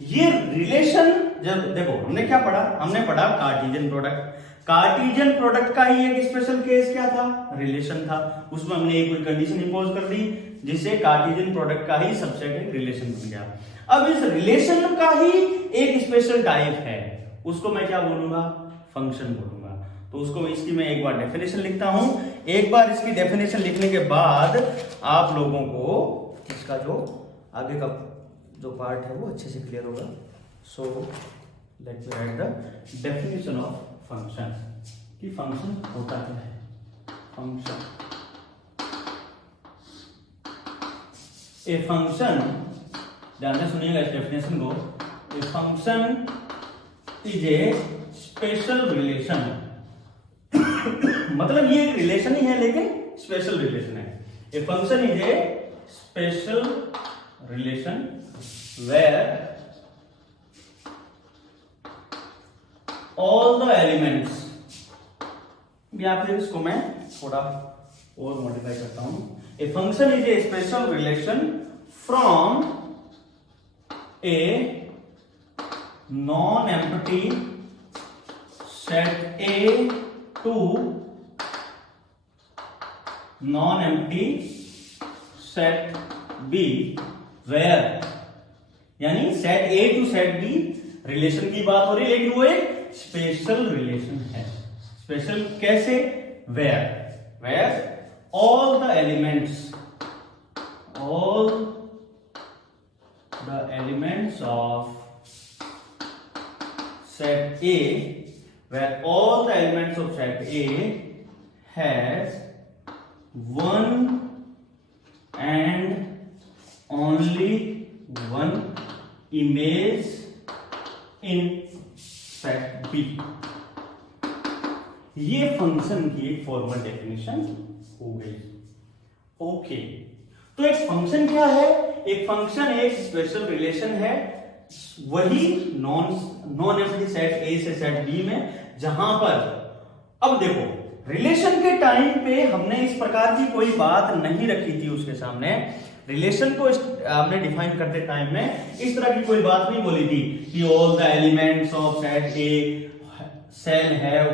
ये रिलेशन, जब देखो हमने क्या पढ़ा, हमने पढ़ा कार्टेशियन प्रोडक्ट। कार्टेशियन प्रोडक्ट का ही एक स्पेशल केस क्या था, रिलेशन था। उसमें हमने एक कोई कंडीशन इंपोज कर दी जिससे कार्टेशियन प्रोडक्ट का ही सबसेट एक रिलेशन बन गया। अब इस रिलेशन का ही एक स्पेशल टाइप है, उसको मैं क्या बोलूंगा, फंक्शन बोलूंगा। तो उसको इसकी मैं एक बार डेफिनेशन लिखता हूं। एक बार इसकी डेफिनेशन लिखने के बाद आप लोगों को इसका जो आगे का जो पार्ट है वो अच्छे से क्लियर होगा। So let me right the definition of function, कि फंक्शन होता क्या है। फंक्शन, ए फंक्शन, ध्यान से सुनिएगा इस डेफिनेशन को, ए function is a special relation. मतलब ये एक रिलेशन ही है लेकिन स्पेशल रिलेशन है। A function is a special relation where all the elements, या फिर इसको मैं थोड़ा और मॉडिफाई करता हूं। A function is a special relation from a non empty set A to non empty set B where, यानी set A to set B relation की बात हो रही है, लेकिन वो एक स्पेशल रिलेशन है। स्पेशल कैसे? Where all the elements of set A, where all the elements of set A has one and only one image in set B। ये फंक्शन की एक फॉर्मल डेफिनेशन हो गई। ओके, तो एक फंक्शन क्या है? एक फंक्शन एक स्पेशल रिलेशन है, वही नॉन एम्प्टी सेट ए से सेट बी में, जहां पर अब देखो रिलेशन के टाइम पे हमने इस प्रकार की कोई बात नहीं रखी थी उसके सामने। रिलेशन को आपने डिफाइन करते टाइम में इस तरह की कोई बात नहीं बोली थी कि all the elements of set A shall have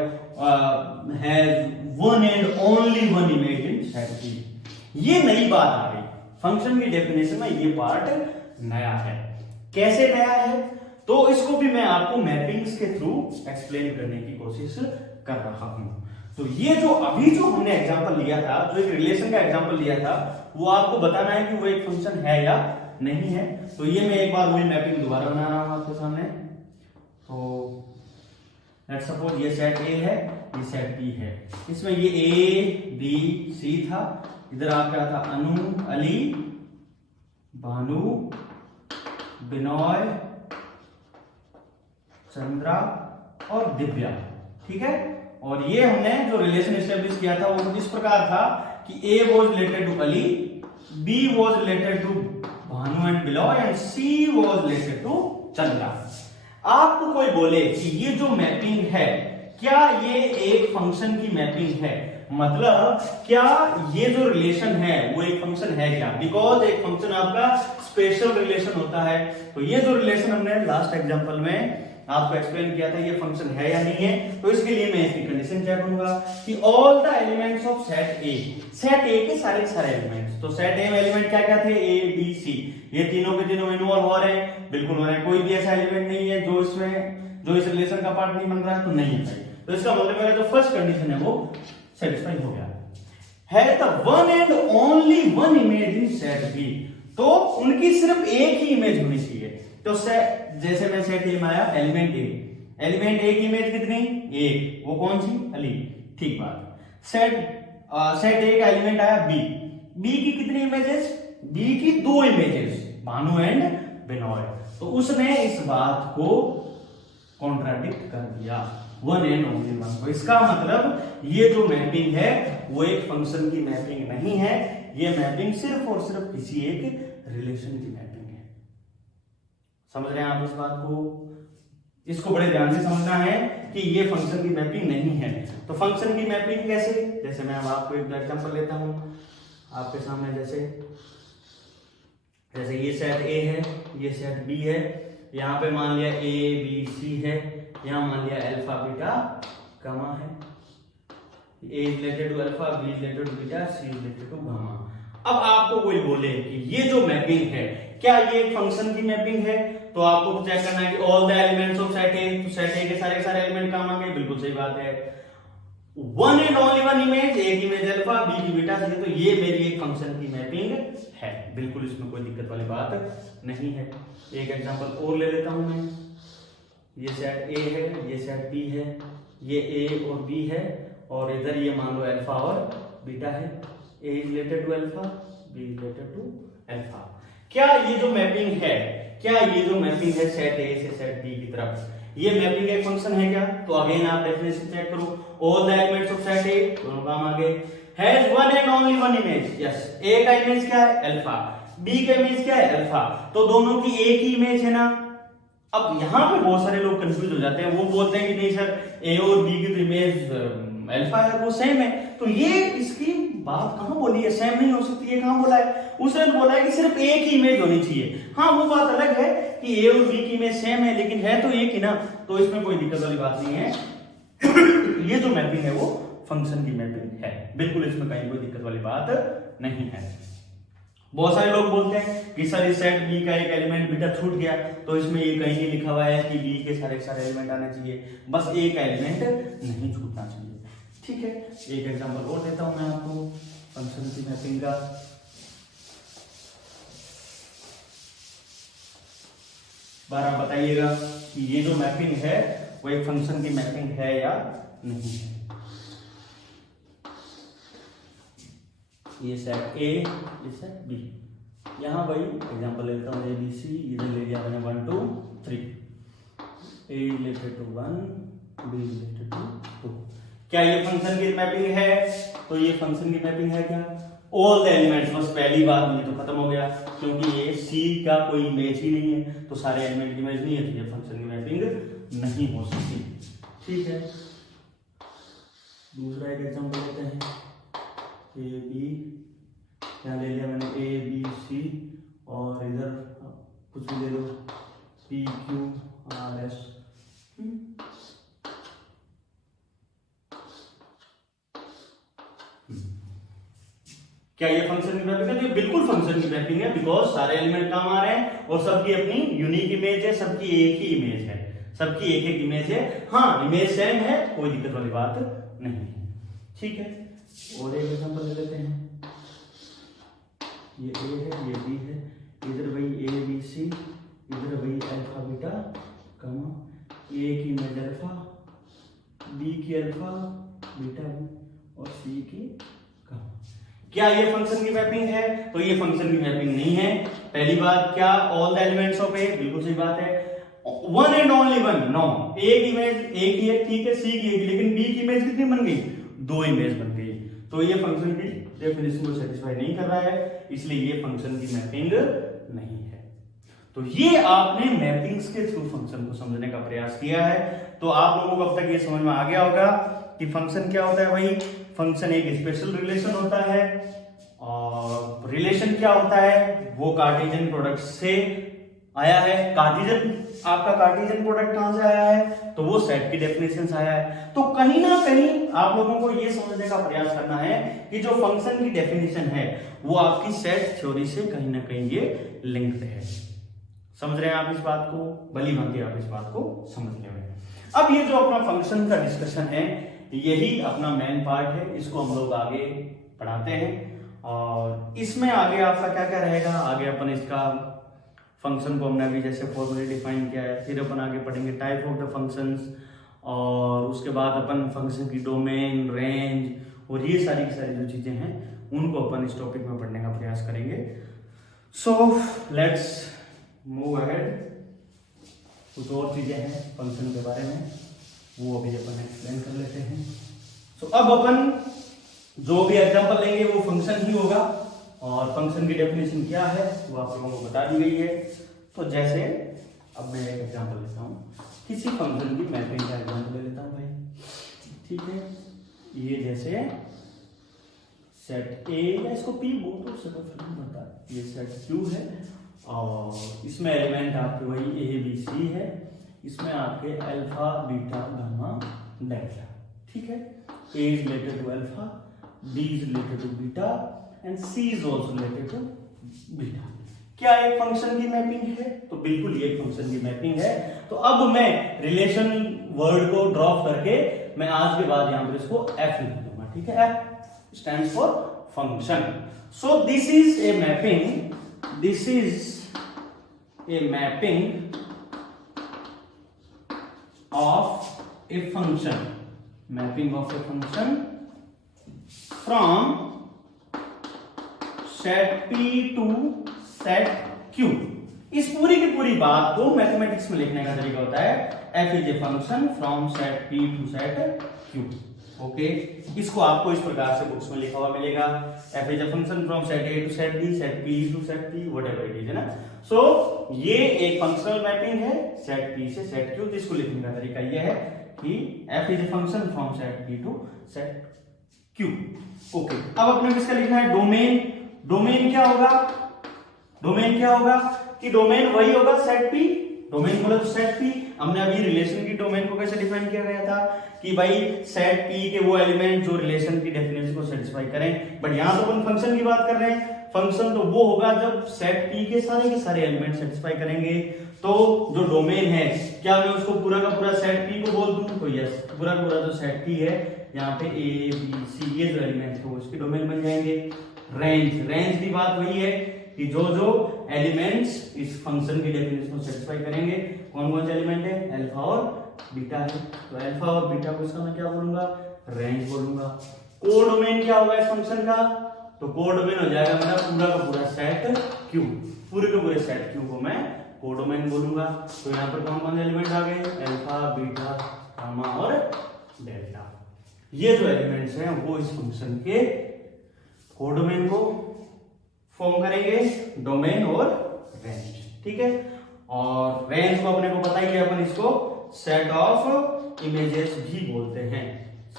one and only one image in set B. ये नई बात आ गई फंक्शन की डेफिनेशन में, ये पार्ट नया है। कैसे नया है? तो इसको भी मैं आपको मैपिंग्स के थ्रू एक्सप्लेन करने की कोशिश कर रहा हूं। तो ये जो अभी जो हमने एग्जांपल लिया था, जो एक रिलेशन का एग्जांपल लिया था, वो आपको बताना है कि वो एक फंक्शन है या नहीं है। तो ये मैं एक बार वही मैपिंग दोबारा बना रहा हूं आपके सामने। तो लेट्स सपोज ये सेट ए है, ये सेट बी है, इसमें ये ए बी सी था, इधर आपका था अनु, अली, भानु, बिनॉय, चंद्रा और दिव्या। ठीक है, और ये हमने जो रिलेशन एस्टेब्लिश किया था वो इस प्रकार था कि A was related to Ali, B was related to Bhanu and Binoy and C was related to Chandra. आपको कोई बोले कि ये जो मैपिंग है, क्या ये एक फंक्शन की मैपिंग है? मतलब क्या ये जो रिलेशन है वो एक फंक्शन है क्या? बिकॉज एक फंक्शन आपका स्पेशल रिलेशन होता है। तो ये जो रिलेशन हमने लास्ट एग्जांपल में आपको एक्सप्लेन किया था, ये फंक्शन है या नहीं है, तो इसके लिए मैं इसकी कंडीशन क्या करूंगा कि all the elements of set A, set ए के सारे एलिमेंट्स। तो सेट ए में एलिमेंट क्या क्या थे? ए बी सी, ये तीनों के तीनों इन्वॉल्व हो रहे हैं, बिल्कुल हो रहे हैं। कोई भी ऐसा एलिमेंट नहीं है जो इस रिलेशन का पार्ट नहीं बन रहा है, तो नहीं है। तो इसका मतलब मेरा जो फर्स्ट कंडीशन है वो सेटिस्फाई हो गया है। The one and only one image in set B, तो उनकी सिर्फ एक ही इमेज होनी चाहिए। तो जैसे मैं सेट ए में आया, एलिमेंट ए की इमेज कितनी? एक, वो कौन सी? अली। ठीक बात। सेट ए का एलिमेंट आया बी की कितनी इमेजेस? बी की दो इमेजेस, भानु एंड बिनॉय। तो उसने इस बात को कॉन्ट्राडिक्ट कर दिया, वन एंड ओनली वन। तो इसका मतलब ये जो मैपिंग है वो एक फंक्शन की मैपिंग नहीं है, ये मैपिंग सिर्फ और सिर्फ किसी एक रिलेशन की मैपिंग है। समझ रहे हैं आप इस बात को? इसको बड़े ध्यान से समझना है कि ये फंक्शन की मैपिंग नहीं है। तो फंक्शन की मैपिंग कैसे? जैसे मैं अब आपको एक एग्जांपल लेता हूं आपके सामने। जैसे ये सेट ए है, ये सेट बी है, यहां पे मान लिया ए बी सी है, यहां मान लिया अल्फा बीटा गामा है। A is related to alpha, B is related to beta, C is related to gamma. अब आपको कोई बोले कि ये जो मैपिंग है, क्या ये एक फंक्शन की मैपिंग है? तो आपको चेक करना है कि all the elements of set ए, तो सेट ए के सारे एलिमेंट काम आ गए, बिल्कुल सही बात है। One and only one image, एक इमेज अल्फा, बी की बीटा, सी, तो ये मेरी एक फंक्शन की मैपिंग है, बिल्कुल इसमें कोई दिक्कत वाली बात नहीं है। एक एग्जांपल और ले लेता हूं मैं। ये सेट ए है, ये सेट बी है, ये ए और बी है, और इधर ये मान लो अल्फा और बीटा है। A is related to alpha, B is related to alpha. क्या ये जो मैपिंग है, क्या ये जो मैपिंग है सेट ए से सेट बी की तरफ, ये मैपिंग एक फंक्शन है क्या? तो अगेन आप डेफिनेशन चेक करो, all the elements of set A, दोनों काम आ गए, has one and only one image. Yes, A का इमेज क्या है? अल्फा, बी का इमेज क्या है? अल्फा, तो दोनों की एक ही इमेज है ना। अब यहां पे बहुत सारे लोग कंफ्यूज हो जाते हैं, वो बोलते हैं कि नहीं सर, ए और बी की तो इमेज अल्फा है, वो सेम है। तो ये इसकी बात कहां बोली है? सेम नहीं हो सकती, ये कहां बोला है? उसने बोला है कि सिर्फ एक ही इमेज होनी चाहिए। हाँ, वो बात अलग है कि ए और बी की इमेज सेम है, लेकिन है तो एक ही ना, तो इसमें कोई दिक्कत वाली बात नहीं है। ये जो मैपिंग है वो फंक्शन की मैपिंग है, बिल्कुल इसमें कहीं कोई दिक्कत वाली बात नहीं है। बहुत सारे लोग बोलते हैं कि सर इस सेट बी का एक एलिमेंट बीटा छूट गया, तो इसमें ये कहीं नहीं लिखा हुआ है कि बी के सारे एलिमेंट आने चाहिए, बस ए का एलिमेंट नहीं छूटना चाहिए। ठीक है, एक एग्जांपल और देता हूं मैं आपको फंक्शन की मैपिंग का। बार आप बताइएगा कि ये जो मैपिंग है वो एक फंक्शन की मैपिंग है या नहीं है। ये सेट ए, ये सेट बी, यहां वही एग्जांपल लेता हूं, ए बी सी, इधर ले लिया मैंने 1 2 3, A related to 1, B related to 2। क्या ये फंक्शन की मैपिंग है? तो ये फंक्शन की मैपिंग है क्या? ऑल द एलिमेंट्स, बस पहली बात ये तो खत्म हो गया, क्योंकि ये सी का कोई इमेज ही नहीं है, तो सारे एलिमेंट की इमेज नहीं है, तो ये फंक्शन की मैपिंग नहीं हो सकती। ठीक है, दूसरा एक एग्जांपल लेते हैं, ए बी, यहाँ ले लिया मैंने ए बी सी, और इधर कुछ भी ले लो, पी क्यू आर एस। क्या ये फंक्शन की मैपिंग है? तो ये बिल्कुल फंक्शन की मैपिंग है, बिकॉज सारे एलिमेंट काम आ रहे हैं और सबकी अपनी यूनिक इमेज है, सबकी एक ही इमेज है, सबकी एक एक इमेज है। हाँ, इमेज सेम है, कोई दिक्कत वाली बात नहीं है। ठीक है, और एक एग्जांपल ले लेते हैं, ये ए है, ये बी है, इधर वही ए बी सी, इधर वही अल्फा बीटा गामा, ए की इमेज अल्फा, बी की अल्फा बीटा बी, और सी की गामा। क्या ये फंक्शन की मैपिंग है? तो ये फंक्शन की मैपिंग नहीं है। पहली बात, क्या all the elements of A, बिल्कुल सही बात है, one and only one, no, एक इमेज एक ही है, ठीक है, सी की एक, लेकिन बी की इमेज कितनी बन गई? 2 इमेज बन गई, तो ये फंक्शन की डेफिनेशन को सेटिस्फाई नहीं कर रहा है, इसलिए ये फंक्शन की मैपिंग नहीं है। तो ये आपने मैपिंग्स के थ्रू फंक्शन को समझने का प्रयास किया है। तो आप लोगों को अब तक ये समझ में आ गया होगा कि फंक्शन क्या होता है। वही फंक्शन एक स्पेशल रिलेशन होता है, और रिलेशन क्या होता है? वो कार्टेशियन प्रोडक्ट से आया है। कार्टेशियन, आपका कार्टेशियन प्रोडक्ट कहां से आया है? तो वो सेट की डेफिनेशन से आया है। तो कहीं ना कहीं आप लोगों को ये समझने का प्रयास करना है कि जो फंक्शन की डेफिनेशन है वो आपकी सेट थ्योरी से कहीं ना कहीं ये लिंक्ड है। समझ रहे हैं आप इस बात को? भली भांति आप इस बात को समझने में। अब ये जो अपना फंक्शन का डिस्कशन है, यही अपना मेन पार्ट है, इसको हम लोग आगे पढ़ाते हैं। और इसमें आगे आपका क्या क्या रहेगा, आगे अपन इसका फंक्शन को हमने अभी जैसे फॉर्मली डिफाइन किया है, फिर अपन आगे पढ़ेंगे टाइप ऑफ द फंक्शंस, और उसके बाद अपन फंक्शन की डोमेन, रेंज और ये सारी की सारी जो चीजें हैं उनको अपन इस टॉपिक में पढ़ने का प्रयास करेंगे। So let's move ahead. कुछ और चीजें हैं फंक्शन के बारे में, वो अभी अपन एक्सप्लेन कर लेते हैं। सो अब अपन जो भी एग्जांपल लेंगे वो फंक्शन ही होगा, और फंक्शन की डेफिनेशन क्या है वो आप लोगों को बता दी गई है। तो जैसे अब मैं एक एग्जांपल लेता हूँ, किसी फंक्शन की मैपिंग का एग्जांपल ले लेता हूँ भाई। ठीक है, ये जैसे सेट ए, या इसको पी बोल तो उससे कोई फर्क नहीं पड़ता, ये सेट क्यू है, और इसमें एलिमेंट आपके वही ए बी सी है, इसमें आपके अल्फा बीटा गामा डेल्टा। ठीक है, A is related to alpha, B is related to beta, and C is also related to beta. क्या एक फंक्शन की मैपिंग है? तो बिल्कुल ये फंक्शन की मैपिंग है। तो अब मैं रिलेशन वर्ड को ड्रॉप करके मैं आज के बाद यहां पर इसको एफ लिख दूंगा। ठीक है, F stands for function. So this is a mapping, this is a mapping of a function, mapping of a function from set P to set Q। इस पूरी की पूरी बात को मैथमेटिक्स में लिखने का तरीका होता है f is a function from set P to set Q। Okay, इसको आपको इस प्रकार से बुक्स में लिखा हुआ मिलेगा, f is a function from set A to set B, set P to set P, whatever it is, है ना। सो ये एक फंक्शनल मैपिंग है सेट P से सेट Q। जिसको लिखने का तरीका यह है कि f is a function from set P to set Q। Okay, अब अपने किसका लिखना है? डोमेन। डोमेन क्या होगा? डोमेन क्या होगा कि डोमेन वही होगा सेट P डोमेन बोला तो सेट पी। हमने अभी रिलेशन की डोमेन को कैसे डिफाइन किया गया था कि भाई सेट पी के वो एलिमेंट जो रिलेशन की डेफिनेशन को सेटिस्फाई करें, बट यहां तो अपन फंक्शन की बात कर रहे हैं। फंक्शन तो वो होगा जब सेट पी के सारे एलिमेंट सेटिस्फाई करेंगे। तो जो डोमेन है, क्या मैं उसको पूरा का पूरा सेट पी को बोल दूं? तो यस, पूरा का पूरा जो सेट पी है यहाँ पे ए बी सी ये जो एलिमेंट है वो इसके डोमेन बन जाएंगे। रेंज की बात वही है कि जो जो एलिमेंट्स इस फंक्शन की डेफिनेशन को सेटिस्फाई करेंगे, कौन कौन से एलिमेंट है? अल्फा और बीटा है। तो अल्फा और बीटा को इसका मैं क्या बोलूंगा? रेंज बोलूंगा। कोडोमेन क्या होगा इस फंक्शन का? तो कोडोमेन हो जाएगा मेरा पूरा का पूरा सेट क्यू। पूरे के पूरे सेट क्यू को मैं कोडोमेन बोलूंगा। तो यहाँ पर कौन कौन से एलिमेंट आ गए? अल्फा, बीटा, गामा और डेल्टा। ये जो एलिमेंट्स हैं वो इस फंक्शन के कोडोमेन को फॉर्म करेंगे, डोमेन और रेंज। ठीक है, और रेंज को अपने को पता ही है, अपन इसको सेट ऑफ इमेजेस भी बोलते हैं,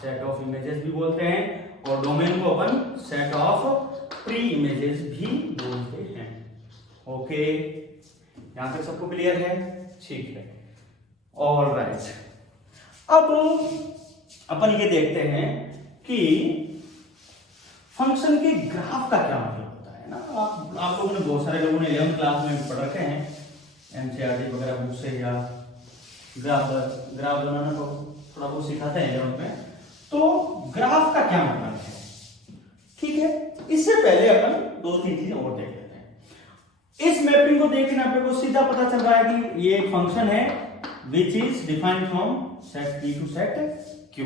सेट ऑफ इमेजेस भी बोलते हैं। और डोमेन को अपन सेट ऑफ प्री इमेजेस भी बोलते हैं। ओके, यहां तक सबको क्लियर है? ठीक है, ऑलराइट। अब अपन ये देखते हैं कि फंक्शन के ग्राफ का क्या मतलब होता है ना। आप लोगों ने, बहुत सारे लोगों ने 11th क्लास में पढ़ रखे हैं एनसीईआरटी वगैरह बुक से, या ग्राफ बनाना तो थोड़ा बहुत सिखाते हैं 11th में। तो ग्राफ का क्या मतलब है? ठीक है, इससे पहले अपन 2-3 चीजें और देख लेते हैं। इस मैपिंग को देखने पे को सीधा पता चल रहा है कि ये एक फंक्शन है which is defined from set P to set Q.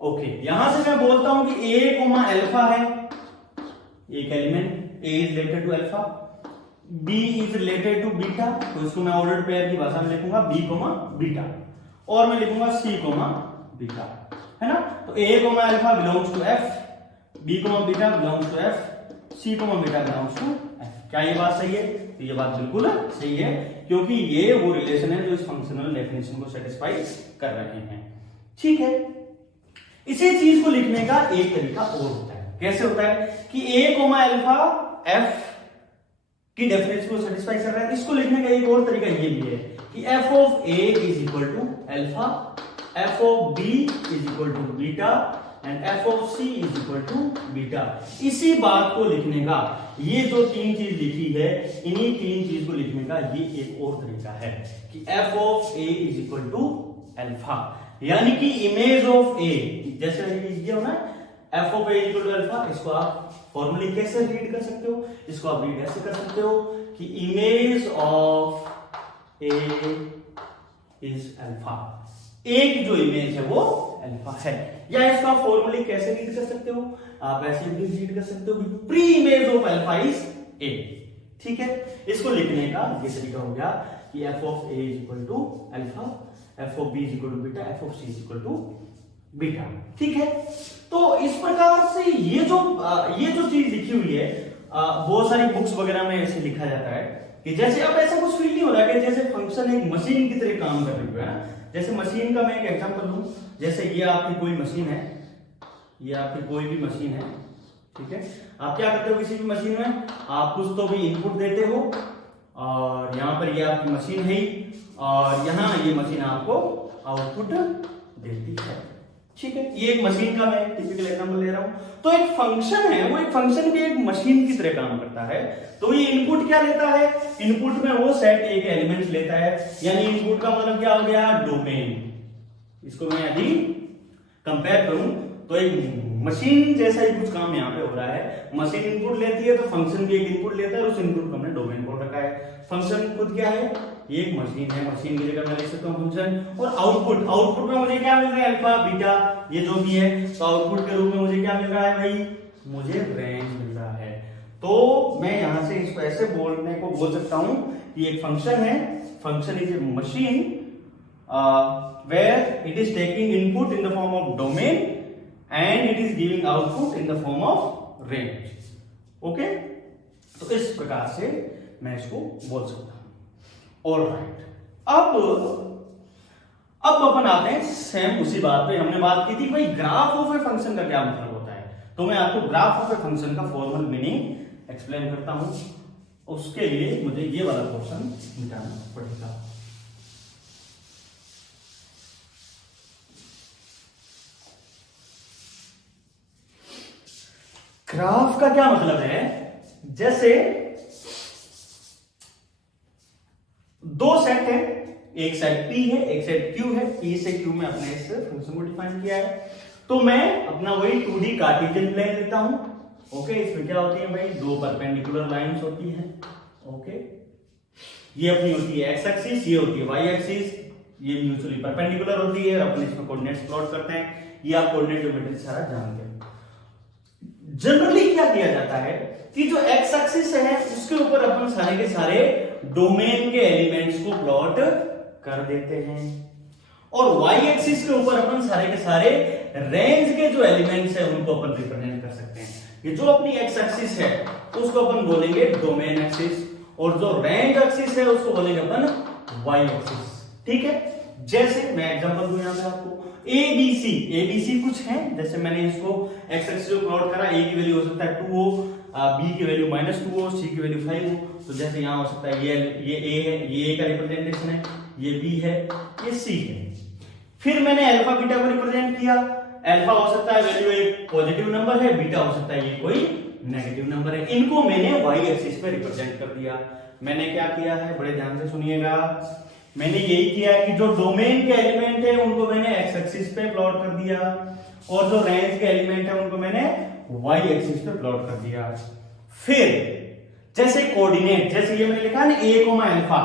Okay, यहां से मैं बोलता हूं कि ए कोमा अल्फा है एक element, A is related to alpha, B is related to beta. तो इसको मैं ऑर्डर्ड पेयर की भाषा में लिखूंगा बी कोमा बीटा, और मैं लिखूंगा सी कोमा बीटा, है ना। तो A comma alpha belongs to F, B comma beta belongs to F, C comma beta belongs to F. क्या ये बात सही है? तो ये बात बिल्कुल सही है, क्योंकि ये वो रिलेशन है जो इस फंक्शनल डेफिनेशन को सेटिस्फाई कर रहे हैं। ठीक है, इसी चीज को लिखने का एक तरीका और होता है। कैसे होता है कि ए कोमा अल्फा एफ की डेफिनेशन को सेटिस्फाई कर रहा है। इसको लिखने का एक और तरीका ये भी है कि F of A is equal to alpha, F of B is equal to beta and F of C is equal to beta. इसी बात को लिखने का, ये जो 3 चीज लिखी है, इन्हीं 3 चीज को लिखने का ये एक और तरीका है कि F of A is equal to alpha, यानी कि इमेज ऑफ ए। जैसे ये हो ना, F of A equal to alpha, इसको आप फॉर्मली कैसे रीड कर सकते हो? इसको आप रीड ऐसे कर सकते हो कि image of A is alpha. A की जो इमेज है वो अल्फा है। या इसको आप फॉर्मली कैसे रीड कर सकते हो? आप ऐसे भी रीड कर सकते हो कि pre image of alpha is a. ठीक है, इसको लिखने का ये तरीका हो गया कि F of A is equal to alpha, F of B is equal to beta, F of C is equal to beta. ठीक है, तो इस प्रकार से ये जो चीज लिखी हुई है, बहुत सारी बुक्स वगैरह में ऐसे लिखा जाता है कि जैसे, अब ऐसा कुछ फील नहीं हो रहा कि जैसे फंक्शन एक मशीन की तरह काम कर रही है। जैसे मशीन का मैं एक एग्जांपल दूं, जैसे ये आपकी कोई मशीन है, ये आपकी कोई भी मशीन है। ठीक है, आप क्या करते हो किसी भी मशीन में? आप कुछ तो भी इनपुट देते हो, और यहाँ पर ये आपकी मशीन है, और यहाँ ये मशीन आपको आउटपुट देती है। ठीक है, ये एक मशीन का मैं टिपिकल एग्जांपल ले रहा हूं। तो एक फंक्शन है, वो एक फंक्शन भी एक मशीन की तरह काम करता है। तो ये इनपुट क्या लेता है? इनपुट में वो सेट ए के एलिमेंट्स लेता है, यानी इनपुट का मतलब क्या हो गया? डोमेन। इसको मैं यदि कंपेयर करूं तो एक मशीन जैसा ही कुछ काम यहाँ पे हो रहा है। मशीन इनपुट लेती है तो फंक्शन भी एक इनपुट लेता है, और उस इनपुट को हमने डोमेन बोल रखा है। फंक्शन खुद क्या है? ये एक मशीन है, मशीन की जगह मैं लिख सकता हूँ फंक्शन। और आउटपुट में मुझे क्या मिल रहा है? अल्फा, बीटा, ये जो भी है। तो आउटपुट के रूप में मुझे क्या मिल रहा है भाई? मुझे रेंज मिल रहा है। तो मैं यहां से इसको ऐसे बोलने को बोल सकता हूं कि एक फंक्शन है, function is a machine where it is taking input in the form of domain and it is giving output in the form of range. Okay, तो इस प्रकार से मैं इसको बोल सकता हूं। ऑलराइट, अब अपन आते हैं सेम उसी बात पे। हमने बात की थी भाई ग्राफ ऑफ ए फंक्शन का क्या मतलब होता है। तो मैं आपको ग्राफ ऑफ ए फंक्शन का फॉर्मल मीनिंग एक्सप्लेन करता हूं। उसके लिए मुझे ये वाला पोर्शन मिटाना पड़ेगा। ग्राफ का क्या मतलब है, जैसे दो सेट है, एक सेट P है, एक सेट Q है। P से Q में अपने इस फंक्शन को डिफाइन किया है, तो मैं अपना वही 2D कार्टेशियन प्लेन लेता हूं। ओके, इसमें क्या होती है भाई, दो परपेंडिकुलर लाइंस होती हैं। ओके, ये अपनी होती है एक्स एक्सिस, ये होती है वाई एक्सिस, ये म्यूचुअली परपेंडिकुलर होती है, अपन इसमें कोऑर्डिनेट्स प्लॉट करते हैं। ये आप कोऑर्डिनेट ज्योमेट्री सारा जानते हैं। जनरली क्या किया जाता है कि जो एक्स एक्सिस है उसके ऊपर अपन सारे के सारे डोमेन के एलिमेंट्स को प्लॉट कर देते हैं, और वाई एक्सिस के ऊपर अपन सारे के सारे रेंज के जो एलिमेंट्स है उनको अपन रिप्रेजेंट कर सकते हैं। ये जो अपनी एक्स एक्सिस है उसको अपन बोलेंगे डोमेन एक्सिस, और जो रेंज एक्सिस है उसको बोलेंगे अपन वाई एक्सिस। ठीक है, जैसे मैं एग्जांपल दूं यहां पे आपको, एबीसी कुछ है, जैसे मैंने इसको एक्स एक्सिस को प्लॉट करा, ए की वैल्यू हो सकता है 2 हो, बी की वैल्यू -2 हो, सी की वैल्यू 5 हो। तो जैसे यहां हो सकता है ये ए है, ये ए का रिप्रेजेंटेशन है, ये बी है, ये सी है। फिर मैंने अल्फा बीटा को रिप्रेजेंट किया। अल्फा हो सकता है वैल्यू एक पॉजिटिव नंबर है, बीटा हो सकता है ये कोई नेगेटिव नंबर है। इनको मैंने वाई एक्सिस पे रिप्रेजेंट कर दिया। मैंने क्या किया है, बड़े ध्यान से सुनिएगा, मैंने यही किया है कि जो डोमेन के एलिमेंट है उनको मैंने एक्स एक्सिस पे प्लॉट कर दिया, और जो रेंज के एलिमेंट है उनको मैंने वाई एक्सिस पे प्लॉट कर दिया। फिर जैसे कोऑर्डिनेट, जैसे ये मैंने लिखा है ना a कोमा अल्फा,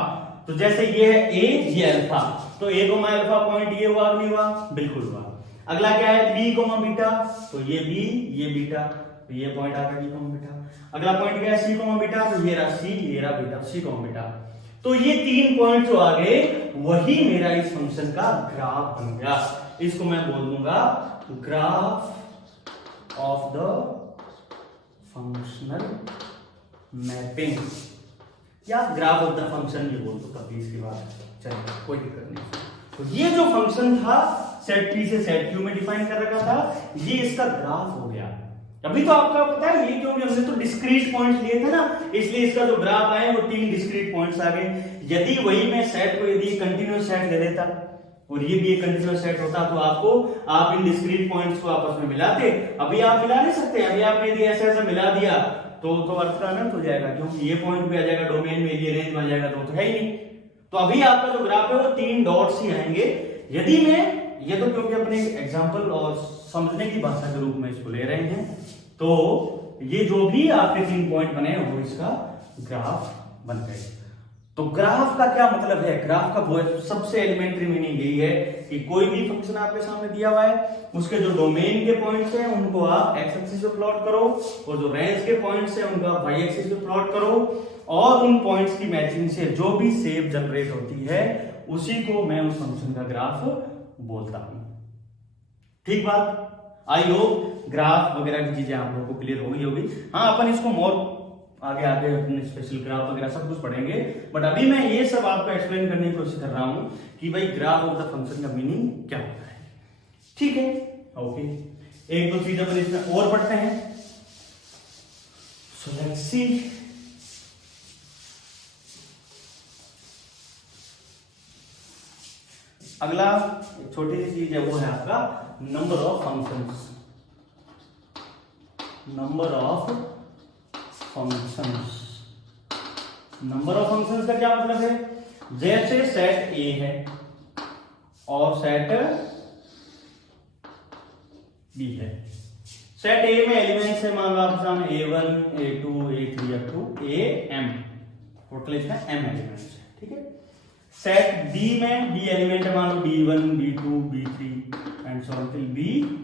तो जैसे ये है a, ये अल्फा, तो a कोमा अल्फा पॉइंट ये हुआ नहीं हुआ, बिल्कुल हुआ। अगला क्या है b कोमा बीटा, तो ये b, ये बीटा, तो ये पॉइंट आ गया b कोमा बीटा। अगला पॉइंट क्या है c कोमा बीटा, तो ये रहा c, ये रहा बीटा, c कोमा बीटा। तो ये 3 पॉइंट जो आ गए वही मेरा इस फंक्शन का ग्राफ बन गया। इसको मैं बोल दूंगा graph of the functional mapping, या ग्राफ ऑफ द फंक्शन ये बोल दो, तब इसकी बात चलिए कोई दिक्कत नहीं। तो ये जो फंक्शन था सेट P से सेट Q में डिफाइन कर रखा था, ये इसका ग्राफ हो गया। अभी तो आपका पता है ये क्योंकि हमने तो डिस्क्रीट पॉइंट्स लिए थे ना, इसलिए इसका जो ग्राफ आए वो 3 डिस्क्रीट पॉइंट्स आ गए। यदि वही मैं सेट को यदि कंटिन्यूअस सेट ले लेता और ये भी एक कंटिन्यूअस सेट होता, तो आपको आप इन डिस्क्रीट पॉइंट्स को आपस में मिलाते। अभी आप मिला नहीं सकते, अभी आपने यदि ऐसा ऐसा मिला दिया तो अर्थ का अनंत हो जाएगा, क्योंकि ये पॉइंट भी आ जाएगा डोमेन में, ये रेंज में आ जाएगा, तो है ही नहीं। तो अभी आपका जो ग्राफ है वो 3 डॉट्स ही आएंगे। यदि मैं ये तो क्योंकि अपने एग्जांपल और समझने की भाषा के रूप में इसको ले रहे हैं, तो ये जो भी आपके 3 पॉइंट बने वो इसका ग्राफ बन गए। तो ग्राफ का क्या मतलब है, ग्राफ का सबसे एलिमेंट्री मीनिंग यही है कि कोई भी फंक्शन आपके सामने दिया हुआ है, उसके जो डोमेन के पॉइंट्स हैं उनको आप एक्स एक्सिस पे प्लॉट करो, और जो रेंज के पॉइंट्स हैं उनको आप वाई एक्सिस पे प्लॉट करो, और उन पॉइंट्स की मैचिंग से जो भी शेप जनरेट होती है उसी को मैं उस फंक्शन का ग्राफ बोलता हूं। ठीक बात, आई होप ग्राफ वगैरह की चीजें आप लोगों को क्लियर हो गई होगी। हाँ, अपन इसको मोर आगे आगे अपने स्पेशल ग्राफ वगैरह सब कुछ पढ़ेंगे, बट अभी मैं ये सब आपको एक्सप्लेन करने की कोशिश कर रहा हूं कि भाई ग्राफ ऑफ द फंक्शन का मीनिंग क्या होता है। ठीक है, ओके, एक दो चीजें अपन इसमें और पढ़ते हैं। सो लेट्स सी, अगला एक छोटी सी चीज है, वो है आपका number of functions. Number of functions, number of functions का क्या मतलब है, जैसे सेट ए है और सेट बी है। सेट ए में एलिमेंट्स है, मान लो आपके सामने A1 A2 A3 up to AM, total इसमें M एलिमेंट्स है। ठीक है, सेट बी में बी एलिमेंट है, मान लो B1 B2 B3 and so on till Bn।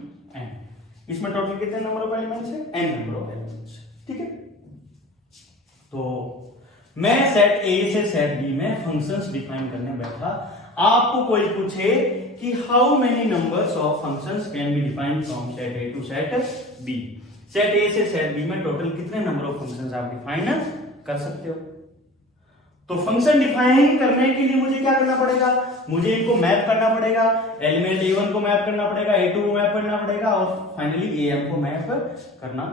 इसमें टोटल कितने नंबर ऑफ एलिमेंट्स है, n नंबर ऑफ एलिमेंट्स। ठीक है, तो मैं सेट ए से सेट बी में फंक्शंस डिफाइन करने बैठा, आपको कोई पूछे कि how many numbers of functions can be defined from set A to set B. Set A से सेट बी में टोटल कितने नंबर ऑफ फंक्शंस आप डिफाइन कर सकते हो। तो फंक्शन डिफाइन करने के लिए मुझे क्या करना पड़ेगा, मुझे इनको मैप करना पड़ेगा, एलिमेंट A1 को मैप करना पड़ेगा, A2 को मैप करना पड़ेगा, और फाइनली AM को मैप करना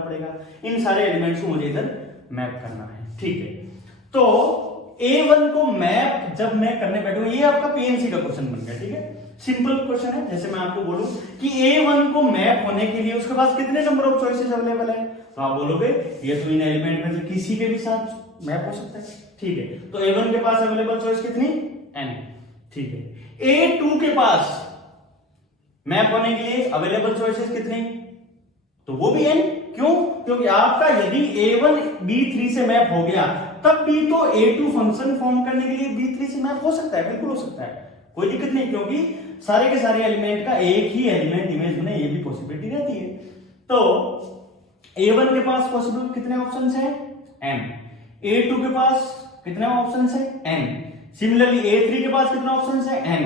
पड़ेगा। इन सारे एलिमेंट्स को मुझे इधर मैप करना है। ठीक है, तो A1 को मैप जब मैं करने बैठूंगा, ये आपका पीएनसी का क्वेश्चन बन गया। ठीक है, सिंपल क्वेश्चन है। जैसे मैं आपको बोलूं कि A1 को मैप होने के लिए उसके पास कितने नंबर ऑफ चॉइसेस अवेलेबल है, तो आप बोलोगे ये तो इन एलिमेंट में से किसी के भी साथ मैप हो सकता है। ठीक है, तो A1 के पास अवेलेबल चॉइस कितनी, n। ठीक है, A2 के पास मैप होने के लिए अवेलेबल चॉइसेस कितनी, तो वो भी n। क्यों, क्योंकि आपका यदि A1 B3 से मैप हो गया तब भी तो A2 फंक्शन फॉर्म करने के लिए B3 से मैप हो सकता है, बिल्कुल हो सकता है, कोई दिक्कत नहीं, क्योंकि सारे के सारे एलिमेंट का एक ही एलिमेंट इमेज बने, ये भी पॉसिबिलिटी रहती है। तो A1 के पास पॉसिबल कितने ऑप्शंस हैं, m। A2 के पास कितने ऑप्शंस हैं, n। सिमिलरली A3 के पास कितने ऑप्शंस हैं, n।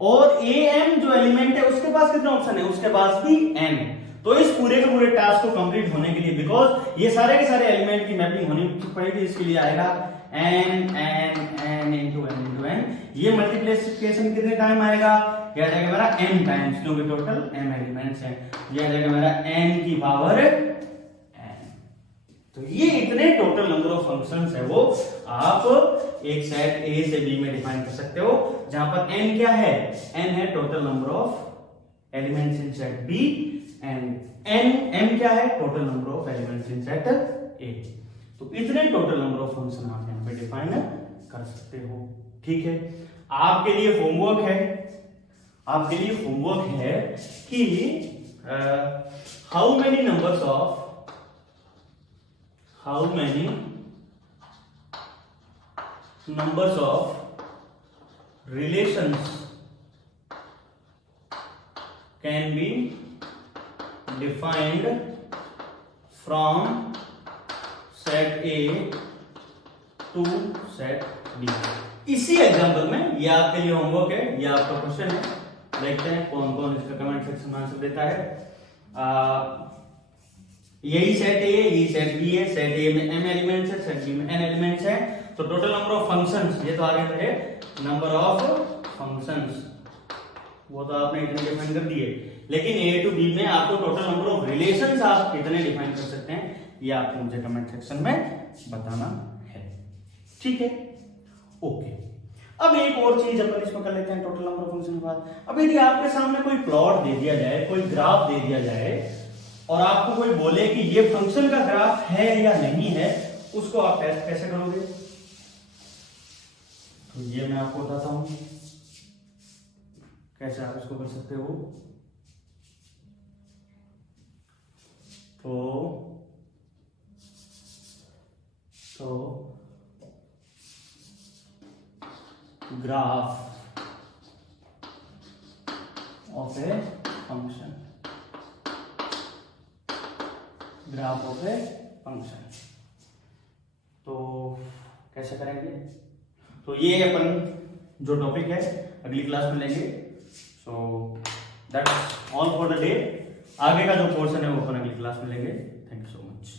और AM जो एलिमेंट है उसके पास कितने ऑप्शन है, उसके पास भी n। तो इस पूरे के पूरे टास्क को कंप्लीट होने के लिए, बिकॉज ये सारे के सारे एलिमेंट की मैपिंग होनी पड़ेगी, इसके लिए आएगा n into n। ये मल्टीप्लिकेशन कितने टाइम आएगा, ये आ जाएगा मेरा m टाइम्स, क्योंकि टोटल m एलिमेंट्स हैं, ये आ जाएगा मेरा n की पावर n। तो ये इतने टोटल नंबर ऑफ फंक्शंस है वो आप एक सेट A से B में डिफाइन कर सकते हो, जहां पर n क्या है, n है total number of elements in set B, and m क्या है, total number of elements in set A। तो इतने टोटल नंबर ऑफ फंक्शन आप यहां पे डिफाइन कर सकते हो। ठीक है, आपके लिए होमवर्क है, कि how many numbers of relations can be defined from set A to set B। इसी एग्जांपल में ये आपके लिए होमवर्क है, ये आपका क्वेश्चन है, देखते हैं कौन कौन इसका कमेंट सेक्शन में आंसर देता है। यही सेट A, यही सेट B है, सेट A में m एलिमेंट्स है, सेट B में n एलिमेंट्स है, तो टोटल नंबर ऑफ फंक्शंस, ये तो आगे थे नंबर ऑफ फंक्शंस, वो तो आपने इतने डिफाइन कर दिए, लेकिन A to B में आपको टोटल नंबर ऑफ रिलेशंस आप कितने डिफाइन कर सकते हैं, ये आपको मुझे कमेंट सेक्शन में बताना है। ठीक है, ओके। अब एक और चीज अपन इसमें कर लेते हैं टोटल नंबर ऑफ फंक्शन के बाद। अब यदि आपके सामने कोई प्लॉट दे दिया जाए, कोई ग्राफ दे दिया जाए, और आपको कोई बोले कि ये फंक्शन का ग्राफ है या नहीं है, उसको आप टेस्ट कैसे करोगे, तो ये मैं आपको बताता हूं कैसे आप इसको कर सकते हो। तो graph of a function, graph of a function, तो कैसे करेंगे, तो ये अपन जो टॉपिक है अगली क्लास में लेंगे। So that's all for the day. आगे का जो पोर्शन है वो अपन अगली क्लास में लेंगे। Thank you so much.